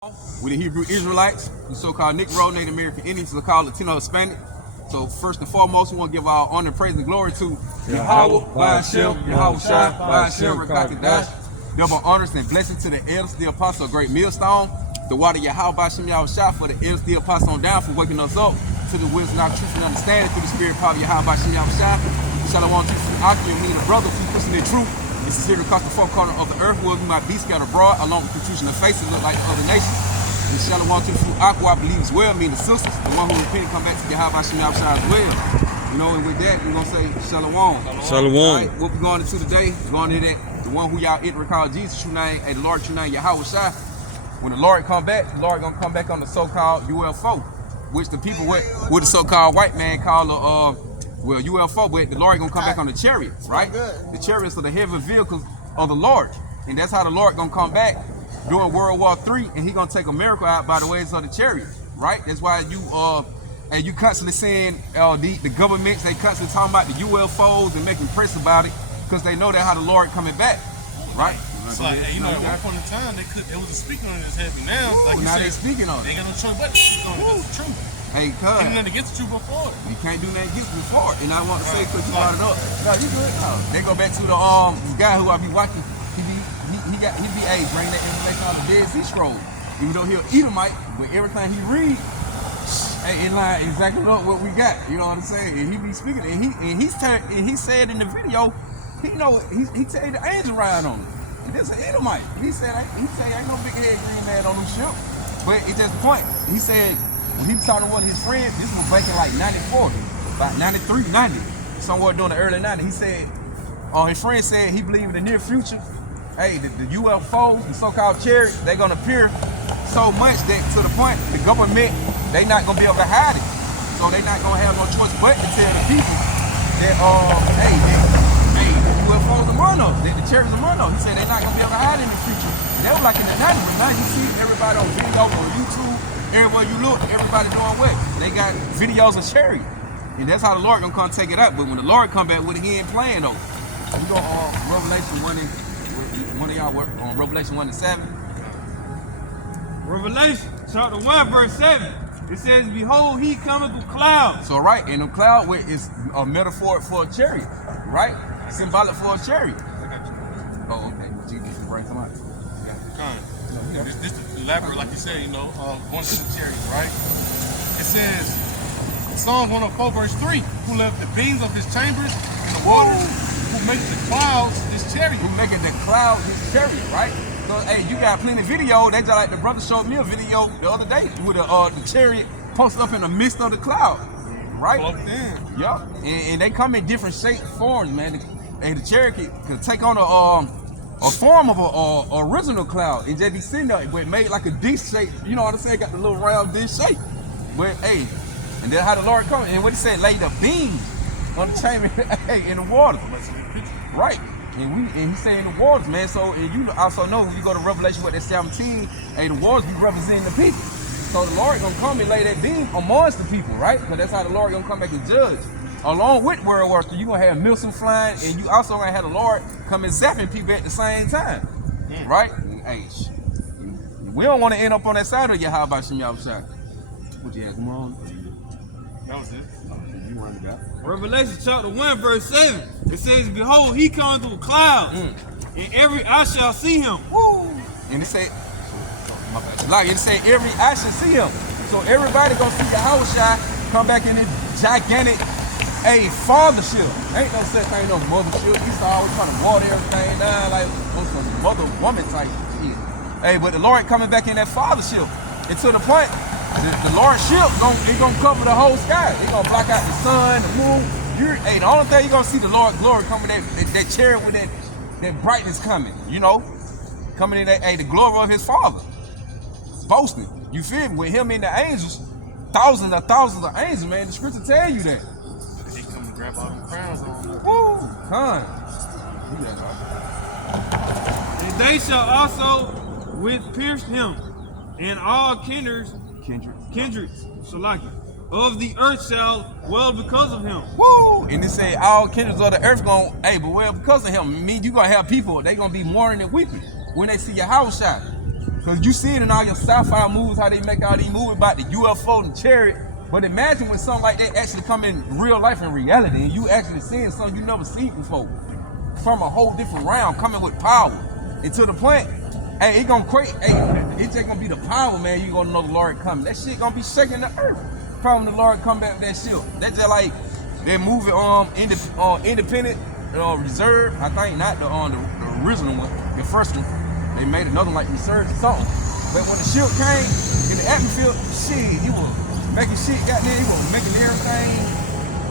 With the Hebrew Israelites, the so-called Negro, Native American Indians, so-called Latino Hispanic. So first and foremost, we want to give our honor, praise, and glory to YAHAWASHI, YAHAWASHI, double honors and blessings to the elders, the apostle of Great Millstone, the water YAHAWASHI for the elders, the apostle on down for waking us up to the wisdom, our truth, and understanding through the spirit power of YAHAWASHI. Shalom to you, Aki, and me, the brother, who pushing the truth. This is here across the four corner of the earth, where we might be scattered abroad, along with confusion of faces, look like the other nations. And Shalom to the Aqua, I believe as well, mean the sisters, the one who repented, come back to YAHAWASHI as well. You know, and with that, we're going to say Shalom. Shalom. Right, what we're going into today, we're going into that, the one who y'all enter called Jesus, true name, the Lord, true name, YAHAWASHI. When the Lord come back, the Lord going to come back on the so-called UFO, which the people with the so-called white man call well, UFO, but the Lord gonna come back on the chariot, right? The chariots are the heavy vehicles of the Lord, and that's how the Lord gonna come back during World War III, and He gonna take America out by the ways of the chariot, right? That's why you constantly seeing the governments, they constantly talking about the UFOs and making press about it, because they know that how the Lord coming back, right? It's like, at one point in time, there was a speaker on this heavy. Now, like now you they speaking on it. They ain't got no choice but to speak on it. That's the truth. Hey, cuz. You nothing against the truth before. You can't do nothing against it before. And I want to say, because you brought it up. No, you good. They go back to the guy who I be watching. He be bringing that information on the Dead Sea Scrolls. Even though he'll Edomite, but everything he read, it line exactly what we got. You know what I'm saying? And he be speaking, and he said in the video, he tell you the angel ride on him. And this an Edomite. He said ain't no big head green man on them ship. But it's just the point. He said when he was talking to one of his friends, this was back in like 94, about 93, 90, somewhere during the early 90s. He said, his friend said he believed in the near future, hey, the UFOs, the so-called chariots, they're gonna appear so much that to the point the government, they not gonna be able to hide it. So they not gonna have no choice but to tell the people that the UFOs among us, that the chariots among us. He said they're not gonna be able to hide in the future. And that was like in the 90s, but now you see everybody on video, on YouTube, everywhere you look, everybody doing what? They got videos of chariots. And that's how the Lord gonna come take it up. But when the Lord come back with it, He ain't playing though. We go on Revelation 1 and one of y'all work on Revelation 1 and 7. Revelation chapter 1 verse 7. It says, behold, He cometh with clouds. So right, and the cloud is a metaphor for a chariot, right? Symbolic for a chariot. Oh, okay. You can bring some out. This to elaborate, like you said, going to the chariot, right? It says, Psalm 104 verse 3, who left the beams of his chambers in the waters, who makes the clouds his chariot. Who making the clouds his chariot, right? So, hey, you got plenty of video. They just like the brother showed me a video the other day with the chariot posted up in the midst of the cloud, right? Plugged in. Yup. And they come in different shape forms, man. And the chariot can take on a form of a original cloud and just be sitting there, but made like a disc shape. You know what I'm saying? Got the little round disc shape. But hey, and then how the Lord come and what He said, lay the beams on the chamber, in the water. Right. And He say in the waters, man. So and you also know when you go to Revelation what that 17, hey, the waters be representing the people. So the Lord gonna come and lay that beam amongst the people, right? Because that's how the Lord gonna come back and judge. Along with World War III, you gonna have missiles flying, and you also gonna have the Lord come and zapping people at the same time, right? Hey, we don't want to end up on that side of YAHAWASHI. What you ask on? That was it. You run it out. Revelation chapter 1 verse 7. It says, behold, He cometh with clouds, and every eye shall see Him. Woo! And it say, it say every eye shall see Him. So everybody gonna see YAHAWASHI come back in this gigantic fathership. Ain't no such thing, no mothership. You saw always trying to water everything down like some mother woman type shit. Hey, but the Lord coming back in that fathership. And to the point, the Lord's ship gonna cover the whole sky. They gonna block out the sun, the moon. The only thing you're gonna see the Lord's glory coming, that chariot with that brightness coming, coming in the glory of His Father. Boasting. You feel me? With Him and the angels, thousands of angels, man. The scripture tell you that. He come and grab all them crowns on. Woo! And they shall also with pierce Him, and all kindreds, of the earth shall well because of Him. Woo! And it say all kindreds of the earth gonna, but well because of Him. I mean, you gonna have people, they gonna be mourning and weeping when they see YAHAWASHI. Cause you see it in all your sci-fi movies, how they make all these movies about the UFO and chariot. But imagine when something like that actually come in real life and reality, and you actually seeing something you never seen before, from a whole different realm, coming with power. And to the point, hey, it gonna create, hey, it's just gonna be the power, man. You gonna know the Lord coming. That shit gonna be shaking the earth. Probably when the Lord come back with that shit. That's just like that movie, Independent Reserve. I think not the original one, the first one. They made another like Reserve or something. But when the ship came in the atmosphere, shit, he was making shit got there. He was making everything.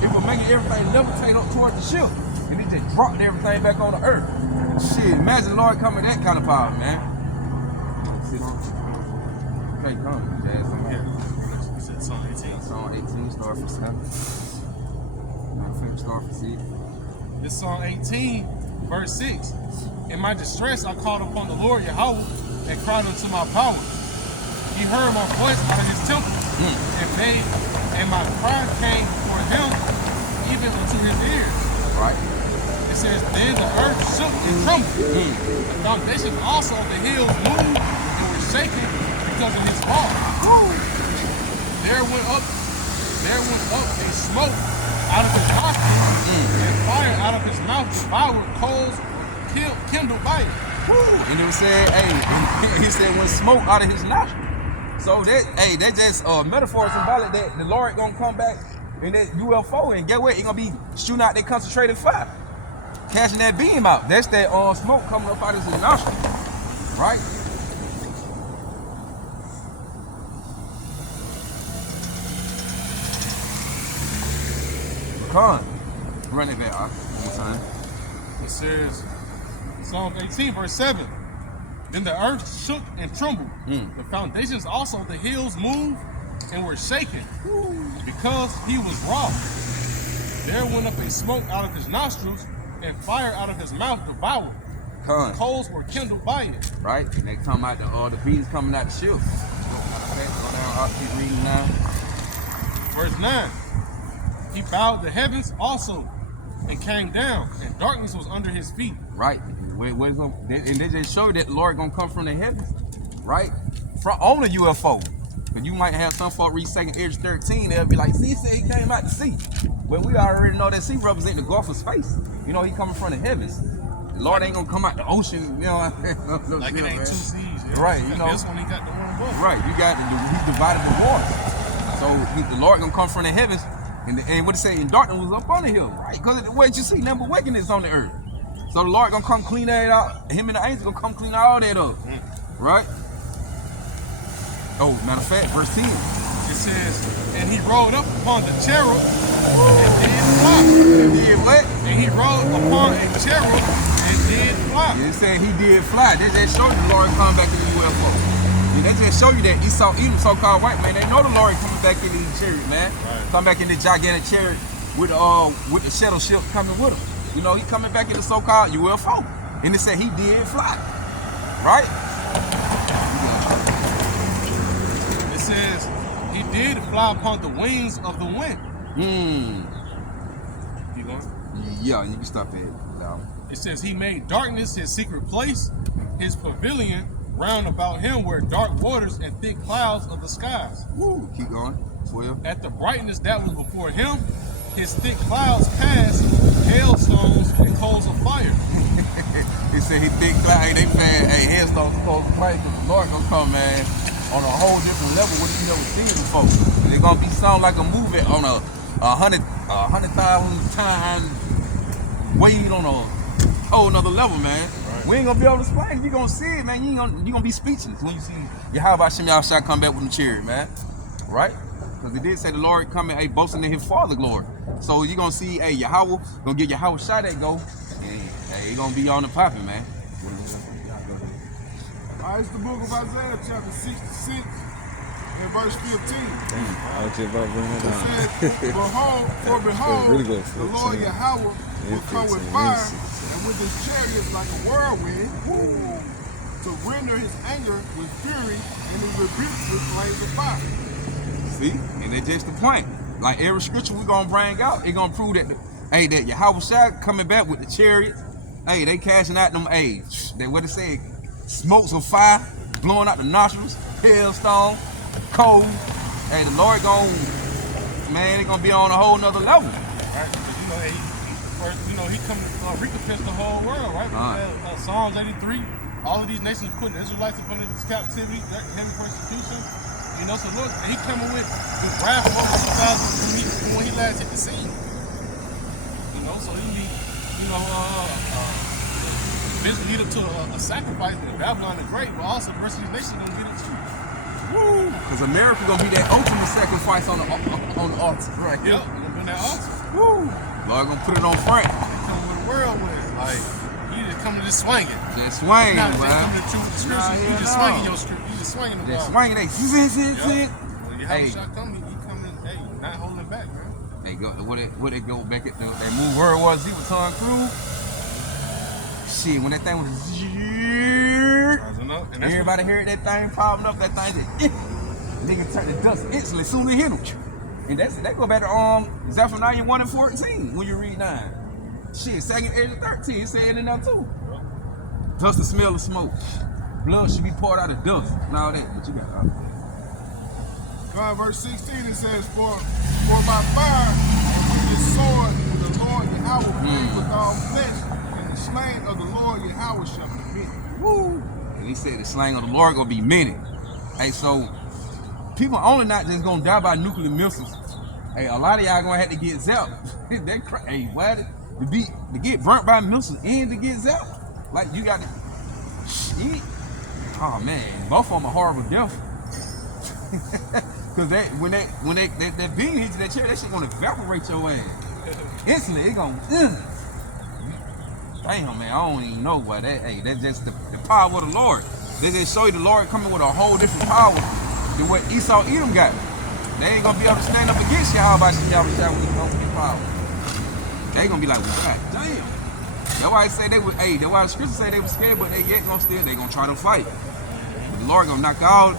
It was making everything levitate up towards the ship, and it just dropped everything back on the earth. Shit, imagine the Lord coming with that kind of power, man. Okay, come, Jazz. Yeah. You said Psalm 18. Psalm 18, start from 7. My favorite start from 6. This Psalm 18, verse 6. In my distress, I called upon the Lord Yahawah and cried unto my power. He heard my voice out of his temple, and my cry came before him, even unto his ears. Right. It says, then the earth shook and trembled. The foundation also of the hills moved and were shaken because of his fall. There went up a smoke out of his nostrils, and fire out of his mouth devoured coals kindled by it. And it said, hey, he said when smoke out of his nostrils. So that just metaphor symbolic that the Lord gonna come back in that UFO, and get what? He gonna be shooting out that concentrated fire, casting that beam out. That's that smoke coming up out of his nostrils, right? Run it back, one more time. It says, Psalm 18, verse 7. Then the earth shook and trembled. The foundations also of the hills moved and were shaken because he was wroth. There went up a smoke out of his nostrils, and fire out of his mouth devoured. Coals were kindled by it. Right? And they come out, the beams coming out the ship. Go down, I'll keep reading now. Verse 9. He bowed the heavens also and came down, and darkness was under his feet. Right. And they just show you that the Lord gonna come from the heavens, right? From on the UFO. But you might have some folk read 2nd Edge 13, they'll be like, see, he said he came out the sea. But we already know that sea represents the Gulf of space. You know, he coming from the heavens. The Lord ain't gonna come out the ocean, you know. Like it ain't 2 seas. Right, you know. This one he got the one above. Right, you got he divided the waters. So the Lord gonna come from the heavens, and what it say, in darkness was up on the hill, right? Because what you see, number wickedness on the earth. So the Lord gonna come clean that out. Him and the angels gonna come clean all that up, right? Oh, matter of fact, verse 10. It says, and he rode up upon the cherub and did fly. And did what? And he rode upon a cherub and did fly. It said he did fly. That just showed you the Lord come back in the UFO. That just show you that Esau, even so-called white man, they know the Lord coming back in the chariot, man. Right. Come back in the gigantic chariot with the shuttle ship coming with him. You know, he coming back in the so-called UFO. And it said he did fly. Right? It says he did fly upon the wings of the wind. You going? Yeah, you can stop it. No. It says he made darkness his secret place, his pavilion round about him were dark waters and thick clouds of the skies. Woo, keep going. 12. At the brightness that was before him, his thick clouds cast hailstones and coals of fire. He said he thick clouds, they fan, hailstones and coals of fire, because the Lord gonna come, man, on a whole different level what you never seen before. And it's gonna be sound like a movie on a 100,000 times weight on a whole nother level, man. We ain't gonna be able to explain it. You gonna see it, man. You gonna be speechless when you see YAHAWASHI come back with the chariot, man. Right? Because it did say the Lord coming, boasting in his Father glory. So you gonna see, Yahweh gonna get YAHAWASHI that go, and he gonna be on the popping, man. All right, it's the book of Isaiah, chapter 66, and verse 15. I was just about to bring it down. It says, behold, really the Lord Yahweh will come with fire, and with his chariots like a whirlwind, to render his anger with fury, and his rebuke with flames of fire. See? And that's just the point. Like every scripture we're gonna bring out, it gonna prove that that YAHAWASHI coming back with the chariot. They cashing out them, that what it say, smokes of fire, blowing out the nostrils, hailstone, cold. Hey, the Lord man, it's gonna be on a whole nother level. Right? Because he come to recompense the whole world, right? Psalms 83. All of these nations putting the Israelites up under this captivity, heavy persecution. So look, he coming with wrath of over 2,000 when he last hit the scene. So he be, eventually lead up to a sacrifice in Babylon the Great, but also the rest of these nations gonna get it too. Woo! Because America gonna be that ultimate sacrifice on the altar, right? Yep, gonna be on that altar. Woo! Lord gonna put it on Frank. Coming with a whirlwind, like he just coming to just swinging. Just swinging, not man. just coming to truth the scripture. You just swinging your script. You just swinging the ball. Just swinging, they Well, hey. Yahawashai coming, he coming, hey, not holding back, man. They go what they go back at that move word was he was Tom Cruise. Shit, when that thing was And everybody heard that thing popping up, that thing just nigga turned to dust instantly as soon as it hit him. And that go back to Zephaniah 1 and 14 when you read 9. Shit, 2nd age of 13, it said in there too. Dust the smell of smoke. Blood should be poured out of dust and all that. But you got Verse 16 it says, For by fire and with the sword will the Lord Yahweh plead with all flesh, and the slain of the Lord Yahweh shall be many. woo. And he said the slaying of the Lord gonna be many. Hey, so people only not just gonna die by nuclear missiles. Hey, a lot of y'all gonna have to get zapped. That hey, why to get burnt by missiles and to get zapped? Like you got to shit. Oh man, both of them are horrible death. Cause when that beam hits that chair, that shit gonna evaporate your ass. Instantly, it gonna damn man, I don't even know why that. Hey, that's just the power of the Lord. They just show you the Lord coming with a whole different power than what Esau Edom got. They ain't gonna be able to stand up against YAHAWASHI when he comes with power. They gonna be like, well, God damn. That's why I say they would. Hey, that's why the scriptures say they were scared, but they yet gonna try to fight. But the Lord gonna knock all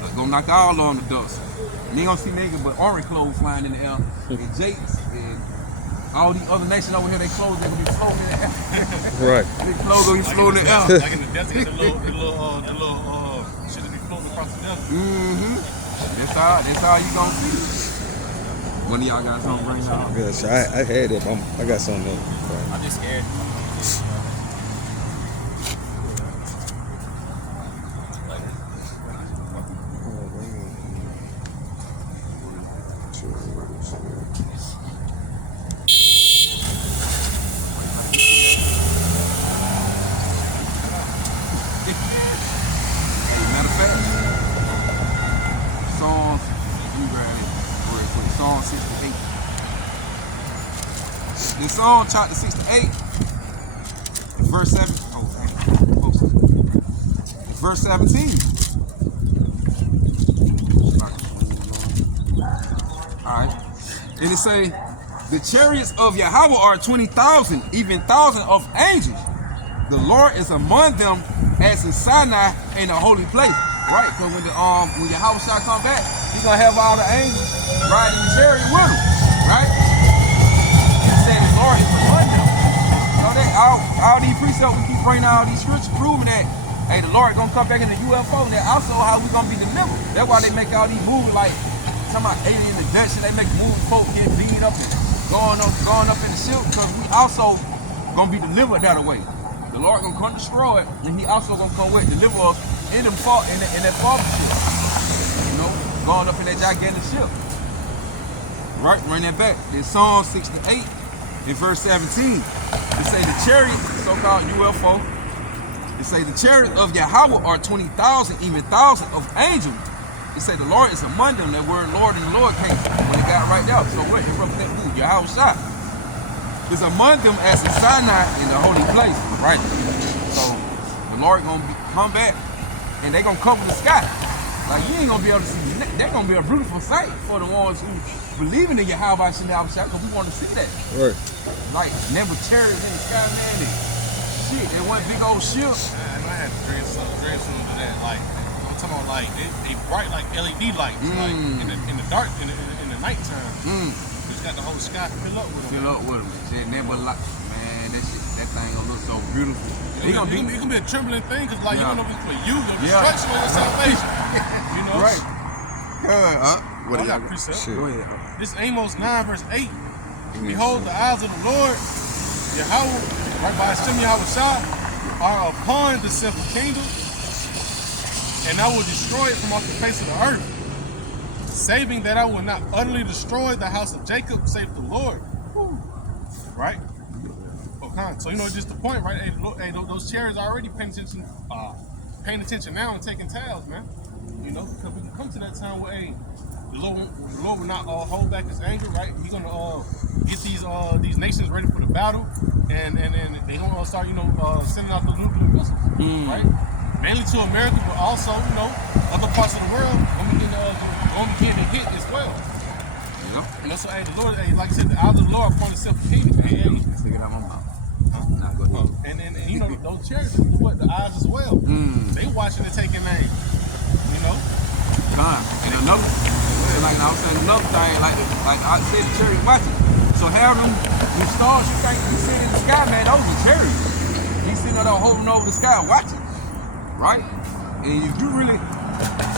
on the dust. You ain't gonna see niggas but orange clothes flying in the air, and Jakes and all these other nations over here, they clothes they gonna be floating in the air. Right. They clothes gonna be floating in the air. Like in the desert, the little shit that be floating across the desert. That's how you gonna see it. One of y'all got something right now? Yes, I had it. I got something else. I'm just scared. Matter of fact, Psalms, let me grab it real quick. Psalm 68. In Psalm chapter 68, verse 7. Oh, close. Verse 17. Alright. And it say, the chariots of Yahweh are 20,000, even thousand of angels. The Lord is among them as in Sinai in the holy place. Right, so when YAHAWASHI come back, he's gonna have all the angels riding in the chariot with him. Right? He said the Lord is among them. So that all these precepts we keep bringing all these scriptures proving that hey, the Lord gonna come back in the UFO, and that's also how we gonna be delivered. That's why they make all these movies like talking about alien abduction. They make movies folk get beat up and going up in the ship, because we also gonna be delivered that way. The Lord gonna come destroy it, and he also gonna come with deliver us in that father ship. You know, going up in that gigantic ship. Right, run that back. In Psalm 68, in verse 17, it say the chariot, so-called UFO, it say the chariot of Yahweh are 20,000, even thousand of angels. It say the Lord is among them. That word Lord and the Lord came when it got right out. So what? It represents who? YAHAWASHI is among them as in Sinai in the holy place, right? So the Lord gonna come back, and they gonna cover the sky. Like you ain't gonna be able to see. They're gonna be a beautiful sight for the ones who believe in the YAHAWASHI, because we want to see that. Right. Like never chariots in the sky, man. And shit, and one big old ship. Man, I had to dream something of that. Like I'm talking about, like they bright like LED lights, like in the dark, in the nighttime. Just got the whole sky fill up with them. Shit, never like, man. That everything gonna look so beautiful. It can be a trembling thing because, like, you don't know if it's for you, your Yeah. destruction, or your salvation. You know? Right. What I got precept. Go ahead. This Amos 9 verse 8. Behold, the eyes of the Lord, Yahweh, right by Hashem YAHAWASHI, are upon the simple kingdom, and I will destroy it from off the face of the earth, saving that I will not utterly destroy the house of Jacob, save the Lord. Right? Okay. So, you know, just the point, right? Hey, those chariots are already paying attention now and taking tails, man. You know, because we can come to that time where, hey, the Lord will not hold back his anger, right? He's gonna get these nations ready for the battle, and they gonna start, you know, sending out the nuclear missiles, right? Mainly to America, but also, you know, other parts of the world gonna begin to hit as well. Yeah. You know, so hey, the Lord, hey, like I said, the eyes of the Lord upon the simple kingdom. Hey, Stick it out my mouth. Nah, go ahead. and you know, those chariots, what, the eyes as well. They watching and taking aim. You know. Time. And another, like I was saying, another thing, like I said, the chariot watching. So have them stars you think you see in the sky, man, those are chariots. He's sitting there holding over the sky watching, right? And if you really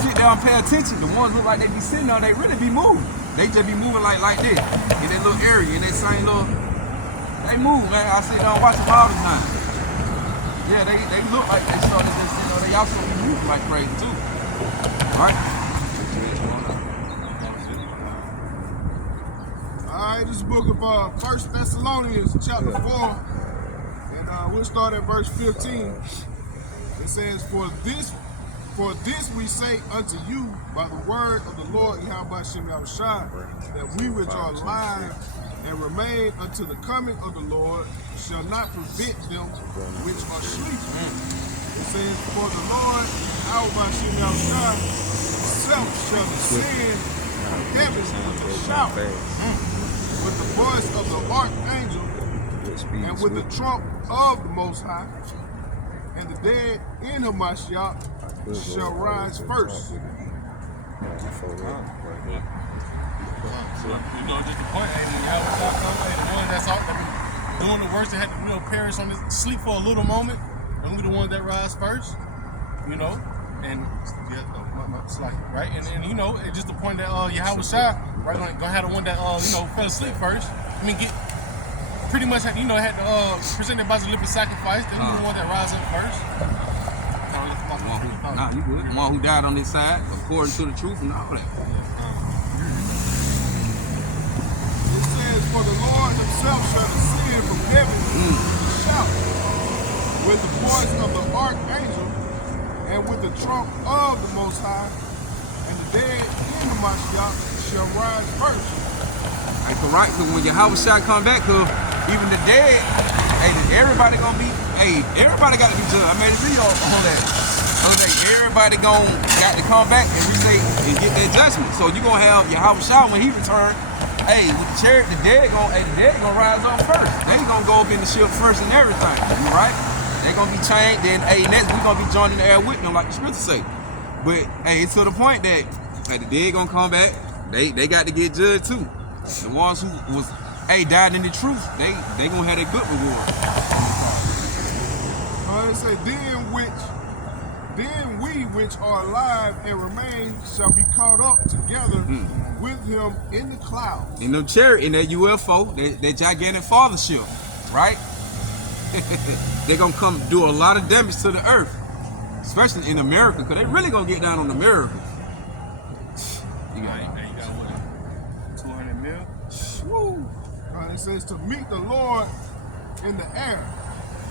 sit down and pay attention, the ones look like they be sitting there, they really be moving. They just be moving like this, in that little area, in that same little, they move, man. I sit down and watch them all the time. Yeah, they look like they sort of just, you know, they also be moving like crazy too, right? Alright, this book of 1 Thessalonians chapter 4, and we'll start at verse 15. It says, For this we say unto you by the word of the Lord YAHAWASHI, that we which are alive and remain unto the coming of the Lord shall not prevent them which are sleeping. It says, For the Lord YAHAWASHI himself shall descend from heaven with a shout, with the voice of the archangel, and with the trump of the Most High, and the dead in Hamashiach shall rise first. You know, just the point, hey, the one that's out that been doing the worst, that had to, you know, perish on this sleep for a little moment, and we the one that rise first, you know, and right, and you know, it's just the point that YAHAWASHI, right, gonna have the one that you know, fell asleep first. I mean, get pretty much, you know, had to present by the living sacrifice. Then we the one that rise up first. Nah, you good. The one who died on this side, according to the truth and all that. It says, For the Lord himself shall descend from heaven with a shout, with the voice of the archangel, and with the trump of the Most High, and the dead in the Mashiach shall rise first. Like, right, because when YAHAWASHI come back, cause even the dead, hey, everybody gonna be, hey, everybody got to be judged. I made a video on that. Everybody got to come back and restate and get their judgment. So you gonna have YAHAWASHI when he return. Hey, with the chariot, the dead gonna rise up first. They gonna go up in the ship first and everything. You right? They gonna be chained. Then hey, next we gonna be joining the air with them, like the scripture say. But hey, it's to the point that hey, the dead gonna come back. They got to get judged too. The ones who was died in the truth, they gonna have a good reward. It say, Then we which are alive and remain shall be caught up together with him in the clouds. In the chariot, in that UFO, that gigantic fathership, right? They're gonna come do a lot of damage to the earth, especially in America, because they really gonna get down on America. You got what? 200 mil? Woo. It says to meet the Lord in the air,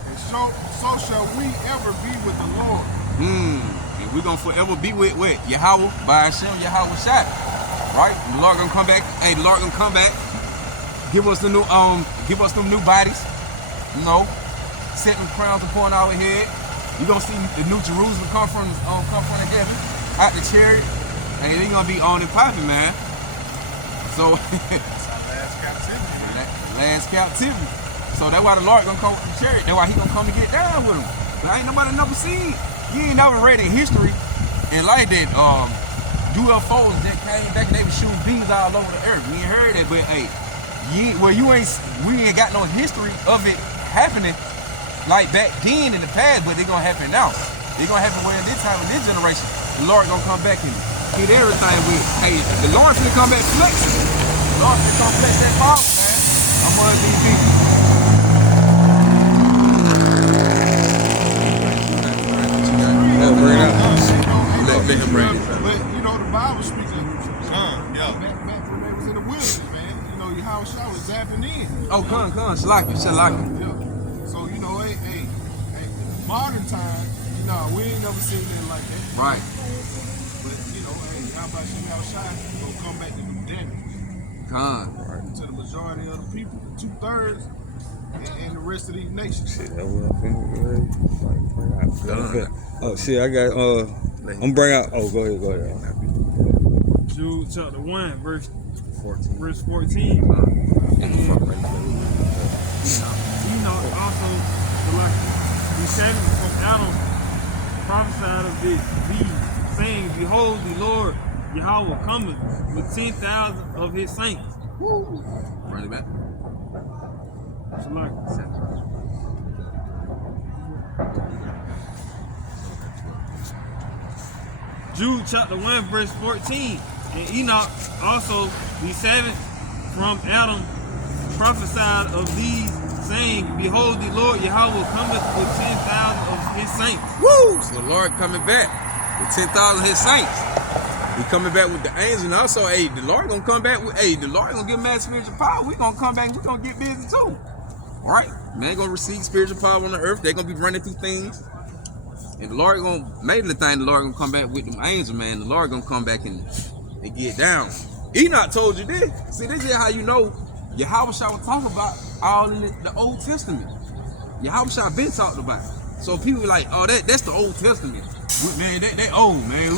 and so shall we ever be with the Lord. And we're gonna forever be with Yahweh by Hashem YAHAWASHI. Right? The Lord gonna come back. Hey, the Lord gonna come back. Give us the new give us them new bodies. You know, set them crowns upon our head. You're gonna see the new Jerusalem come from the heaven, out the chariot. And they gonna be on and popping, man. So That's our last captivity. last captivity. So that's why the Lord gonna come with the chariot. That's why he gonna come and get down with them. But ain't nobody never seen. You ain't never read in history and like that UFOs that came back and they were shooting beams all over the earth. We ain't heard that, but hey, we ain't got no history of it happening. like back then in the past, but they're gonna happen now. They're gonna happen where in this time, in this generation, the Lord gonna come back and hit everything with, hey, the Lord's gonna come back flexing. The Lord's gonna come flex that power, man. I'm gonna be big. Bring it out. Let him bring it. But you know, the Bible speaks of Yeah. back when they was in the wilderness, man. You know, YAHAWASHI was zapping in. Oh, come, Shalaki. Yeah. So, you know, hey, modern time, we ain't never seen anything like that. Right. But, you know, hey, how about YAHAWASHI gonna come back and do damage Come. to the majority of the people, 2/3, and the rest of these nations. Shit, that was oh shit, I got I'm bring out. Oh, go ahead. Jude chapter 1, verse 14. 14. Enoch also, like descended from Adam, prophesied of these, saying, Behold, the Lord Yahweh cometh with 10,000 of his saints. Run it back. So like, Jude chapter 1, verse 14. And Enoch also, the seventh from Adam, prophesied of these, saying, Behold, the Lord Yahweh cometh with 10,000 of his saints. Woo! So the Lord coming back with 10,000 of his saints. He coming back with the angels, and also, hey, the Lord gonna come back with, the Lord gonna give man spiritual power. We gonna come back and we gonna get busy too. Right? Man gonna receive spiritual power on the earth. They're gonna be running through things. And the Lord gonna, maybe the thing the Lord gonna come back with them angels, man. The Lord gonna come back and get down. Enoch told you this. See, this is how you know YAHAWASHI was talking about all in the Old Testament. YAHAWASHI been talked about. So people like, oh, that's the Old Testament. Man, they old, man.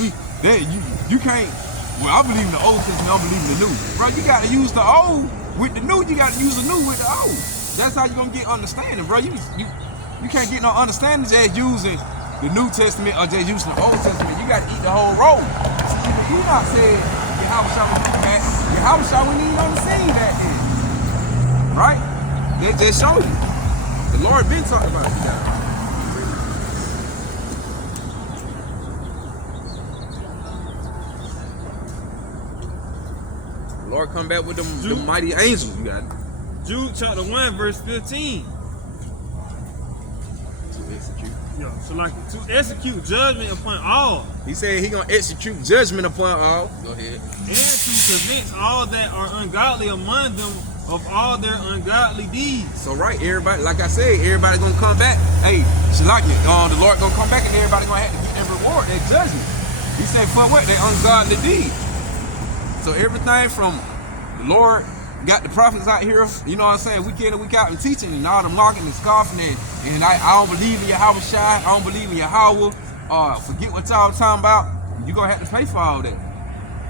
You can't. Well, I believe in the Old Testament. I believe in the New. Bro, you gotta use the old with the new. You gotta use the new with the old. That's how you gonna get understanding, bro. You can't get no understanding just using the New Testament or just using the Old Testament. You gotta eat the whole roll. See, Enoch said YAHAWASHI was coming back. YAHAWASHI wasn't even on the scene back then. Right? They just show you. The Lord been talking about it, you guys. The Lord come back with them mighty angels, you got it. Jude chapter 1, verse 15. To execute. Yeah, so like to execute judgment upon all. He said he gonna execute judgment upon all. Go ahead. And to convince all that are ungodly among them of all their ungodly deeds. So right, everybody, like I said, everybody gonna come back. Hey, Shalaki, the Lord gonna come back and everybody gonna have to get their reward, their judgment. He said, for what? Their ungodly deeds. So everything from the Lord got the prophets out here, you know what I'm saying, week in and week out and teaching and all them mocking and scoffing and I don't believe in YAHAWASHI, I don't believe in Yahweh, forget what y'all talking about. You gonna have to pay for all that.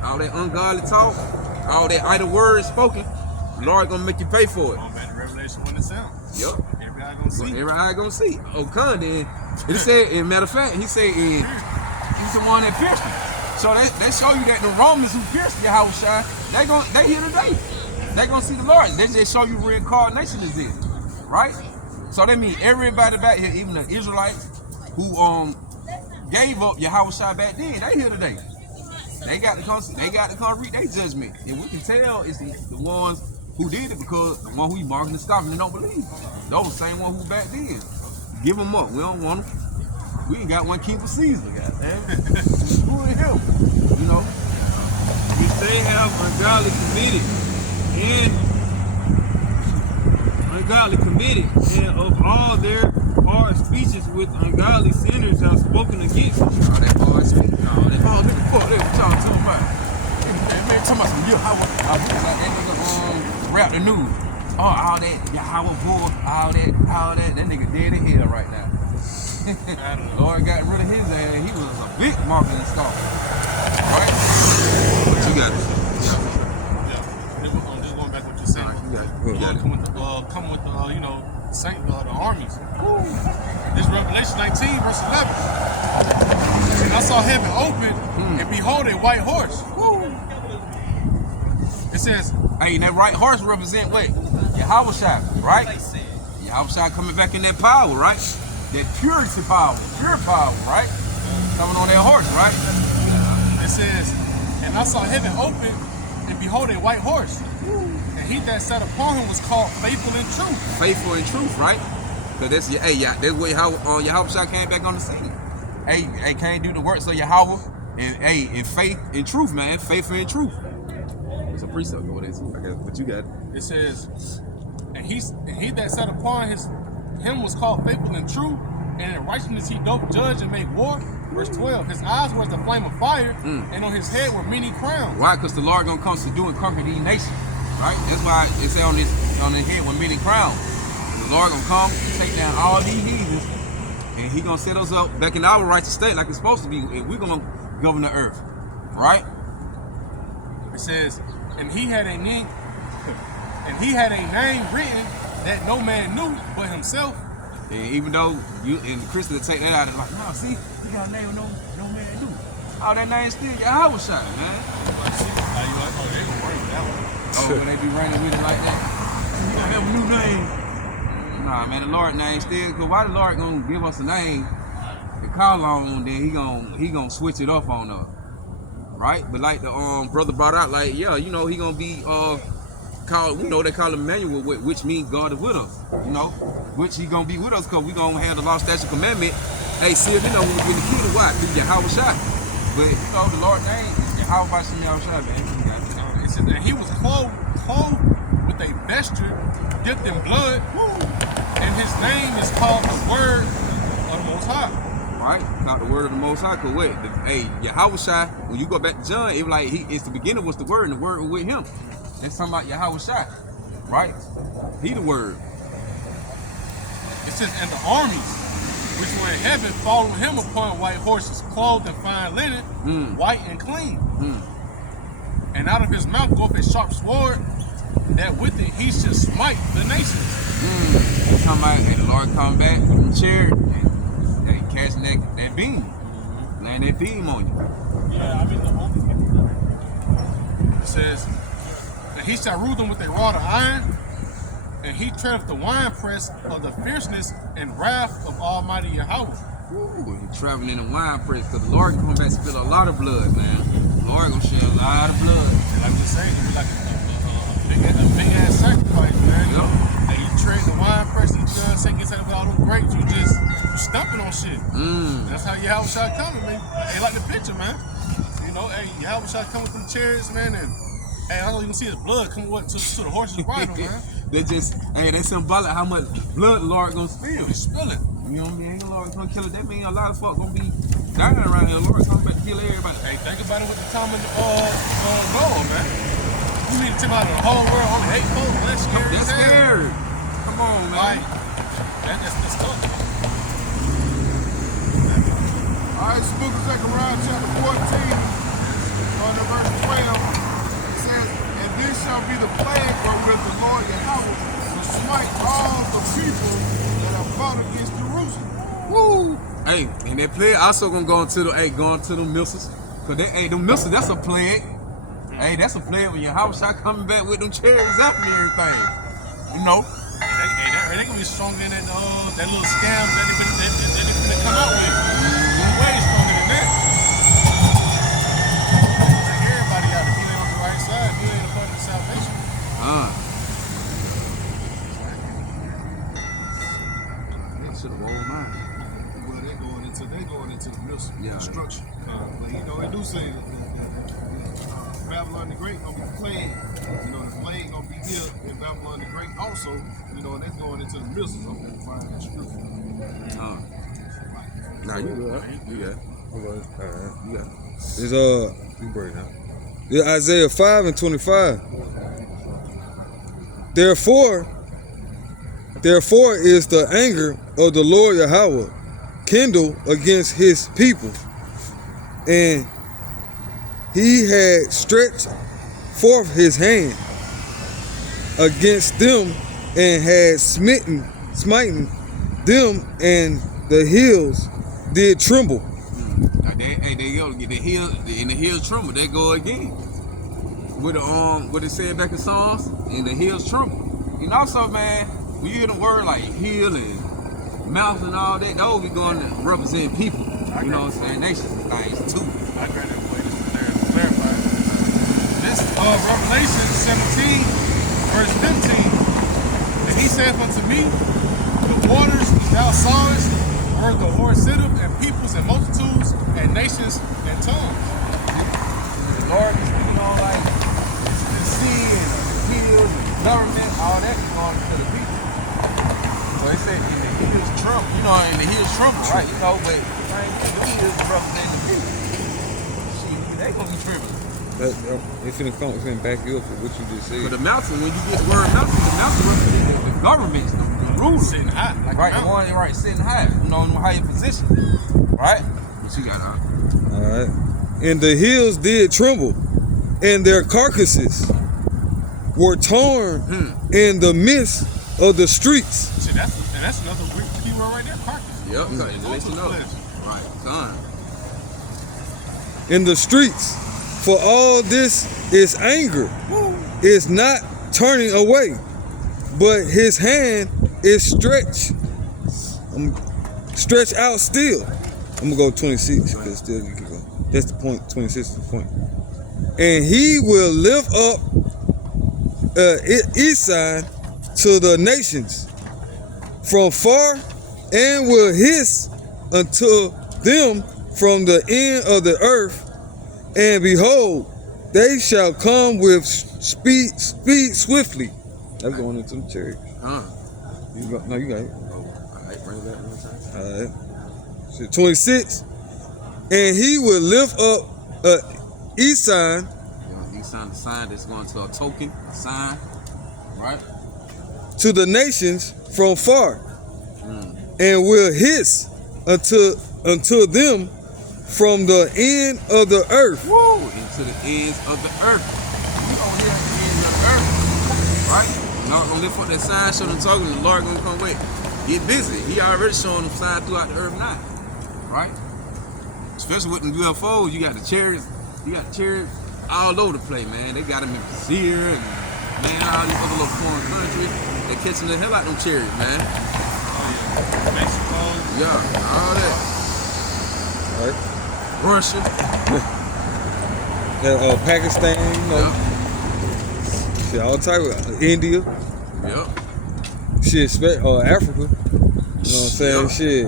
All that ungodly talk, all that idle words spoken. The Lord gonna make you pay for it. Going back to Revelation when it sounds. Yep. Everybody gonna see. Everybody gonna see. Oh, then. It said, as a matter of fact, he said he's the one that pierced him. So they show you that the Romans who pierced YAHAWASHI, they here today. They gonna see the Lord. They just show you reincarnation is it, right? So that means everybody back here, even the Israelites who gave up YAHAWASHI back then, they here today. They got to come read their judgment, and we can tell it's the ones who did it because the one who you marking and scoffing and don't believe. Those the same one who back then. Give them up. We don't want them. We ain't got one king for Caesar, goddamn. Who is him? You know. Which they have ungodly committed, and of all their hard speeches with ungodly sinners have spoken against. All that hard speech. Oh, that hard nigga, fuck that. What y'all talking about? Man, talking about some I was like that nigga rap the news. Oh, all that Yahweh boy, all that. That nigga dead in hell right now. Lord got rid of his ass. He was a big marketing star. Right? What you got? Just going back to what you said. Come with the, the armies. This Revelation 19, verse 11. And I saw heaven open, and behold, a white horse. It says, hey, that right horse represent what? YAHAWASHI, right? Yahawashi coming back in that power, right? That purity power, pure power, right? Coming on that horse, right? It says, and I saw heaven open, and behold a white horse. And he that sat upon him was called faithful and true. Faithful and truth, right? Because that's what Yahawashi came back on the scene. Hey, can't do the works of Yahweh, and in faith and truth, man. Faithful and truth. It's a precept over there too, I guess, but you got it. It says, and he that sat upon him was called faithful and true, and in righteousness he doth judge and make war. Verse 12, his eyes were as the flame of fire, and on his head were many crowns. Why? Because the Lord gonna come to do and conquer these nations, right? That's why it say on his head were many crowns. The Lord gonna come, take down all these heathens, and he gonna set us up back in our righteous state like it's supposed to be, and we're gonna govern the earth, right? It says, and he had a name written that no man knew but himself. And even though you and the Christians take that out, they're like, no, see, you got a name no man knew. Oh, that name still Yahawashi, man. Oh, when they be running with it like that, you gonna have a new name. Nah, man, the Lord name still. Cause why the Lord gonna give us a name to call on, then he gonna switch it up on us, right? But like the brother brought out, like he gonna be called, they call him Emmanuel, which means God is with us, which he gonna be with us because we gonna have the law, statute, commandment. Hey, see, when we get the kingdom, why? Through Yahawashi. But the Lord's name is Yahawashi, man. It says that he was clothed with a vesture dipped in blood, and his name is called the Word of the Most High. Right, called the Word of the Most High. Cause wait, Yahawashi, when you go back to John, it was like it's the beginning was the Word, and the Word was with him. That's talking about Yahawashi, right? He the Word. It says, and the armies which were in heaven followed him upon white horses, clothed in fine linen, white and clean. And out of his mouth goeth a sharp sword, that with it he should smite the nations. Talking about, the Lord come back with the chair and casting that beam, laying that beam on you. It says, and he shall rule them with a rod of iron, and he treadeth the winepress of the fierceness and wrath of Almighty Yahweh. Ooh, he traveling in the winepress because the Lord coming back to spill a lot of blood, man. The Lord gonna shed a lot of blood. And I'm just saying, it's like a big ass sacrifice, man. Yep. And you tread the winepress, you gets with all those grapes, you stumping on shit. That's how Yahawashi coming, man. Hey, like the picture, man. Yahawashi come with them chariots, man, and I know you can see his blood coming to the horse's bridle, man. That's symbolic how much blood the Lord gonna spill. He's spilling. You know what I mean? The Lord gonna kill it. That means a lot of folk gonna be dying around here. The Lord coming back to kill everybody. Hey, think about it with the time of Noah, man. You need to tell out of the whole world, only 8 folks. That's scary. That's scary. Come on, man. Like, that's tough. All right, it's the book of Zechariah, chapter 14, on the verse 12. It says, and this shall be the plague wherewith the Lord Yahweh will smite all the people that have fought against Jerusalem. Woo! Hey, and that plague also gonna go into the missiles. Cause them missiles, that's a plague. Hey, that's a plague when Yahawashi coming back with them chariots up and everything. They gonna be stronger than that little scam that they come out with. Way stronger than that. Take everybody out if you ain't on the right side, you ain't a part of the salvation. That should have rolled mine. Well, they're going into the missile destruction. But it do say that Babylon the Great gonna be plagued. The plague gonna be here in Babylon the Great also. And that's going into the missiles. I'm gonna find that scripture. Nah, you good. You got it. Alright. You got it. It's You break it out. it's Isaiah 5:25. Therefore is the anger of the Lord Yahweh kindled against his people, and he had stretched forth his hand against them, and had smitten them, and the hills did tremble. They go get the hills tremble. They go again. With what it said back in Psalms, and the hills tremble. And also, man, when you hear the word like hill and mountain and all that, those be going to represent people. You know what I'm saying? Nations and things too. I got it. Wait, just to clarify. This Revelation 17, verse 15. And he saith unto me, the waters which thou sawest were the Lord sitteth, and peoples and multitudes and nations and tongues. The Lord is speaking on like the sea and the hills and government, all that is going to the people. So they say in the hills trump, you know, in the hills tremble, right? You know, but the hills represent the people. Shit, they gonna be tripping. It's finna back you up for what you just said. But the mountain, when you get the word mountain, the mountain represents the governments, the rulers. Sitting high. Like Right, the one right sitting high, you know, in the higher position. Right? What you got on? Alright. And the hills did tremble, and their carcasses were torn in the midst of the streets. See, that's another key word right there, carcass. Yep, so to let you know. Right, son. In the streets. For all this is anger, is not turning away, but his hand is stretched out still. I'm gonna go 26 because still you can go. That's the point. 26 is the point. And he will lift up east side to the nations from far, and will hiss unto them from the end of the earth. And behold, they shall come with speed swiftly. That's going into the church. No, you got it. All right, bring it back one time. All right. So 26. And he will lift up east sign. East sign, the sign that's going to a token, a sign, right? To the nations from far, and will hiss unto them from the end of the earth. Woo! Into the ends of the earth. You gonna hear the ends of the earth, right? Not gonna lift up that sign, show them talking, the Lord gonna come with. Get busy. He already showing them signs throughout the earth now, right? Especially with the UFOs, you got the chariots. You got chariots all over the place, man. They got them in Brazil and man, all these other little foreign countries. They catching the hell out of them chariots, man. Mexico. Yeah, all that. All right. Russia. Pakistan, you know. Yep. Shit, all type of India. Yep. Shit, Africa. You know what I'm saying? Yep. Shit.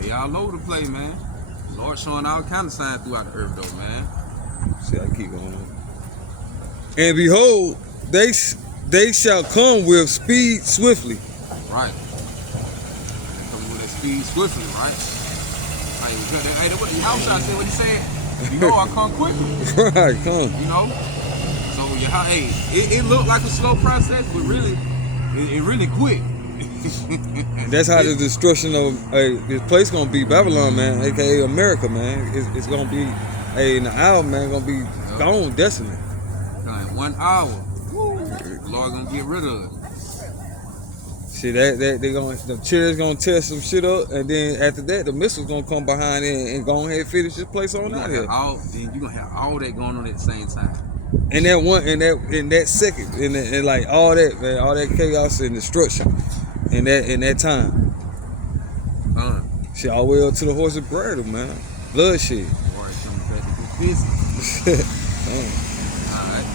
They all over the place, man. Lord showing all kind of signs throughout the earth, though, man. See, I keep going on. And behold, they shall come with speed swiftly. Right. They come with that speed swiftly, right? Hey, what the house I said, what he said? You know I come quickly. Right, come. You know? So, hey, it looked like a slow process, but really, it really quick. That's how the destruction of this place gonna be, Babylon, man, aka America, man. It's gonna be, in the hour, man, gonna be gone, desolate. In 1 hour, the Lord gonna get rid of it. See the chairs gonna tear some shit up, and then after that, the missiles gonna come behind it and go ahead and finish this place on out here. Then you gonna have all that going on at the same time. And in that second, and like all that, man, all that chaos and destruction, in that time. Shit, all the way up to the horse and bridle, man. Bloodshed. Boy, coming back to get busy. Alright.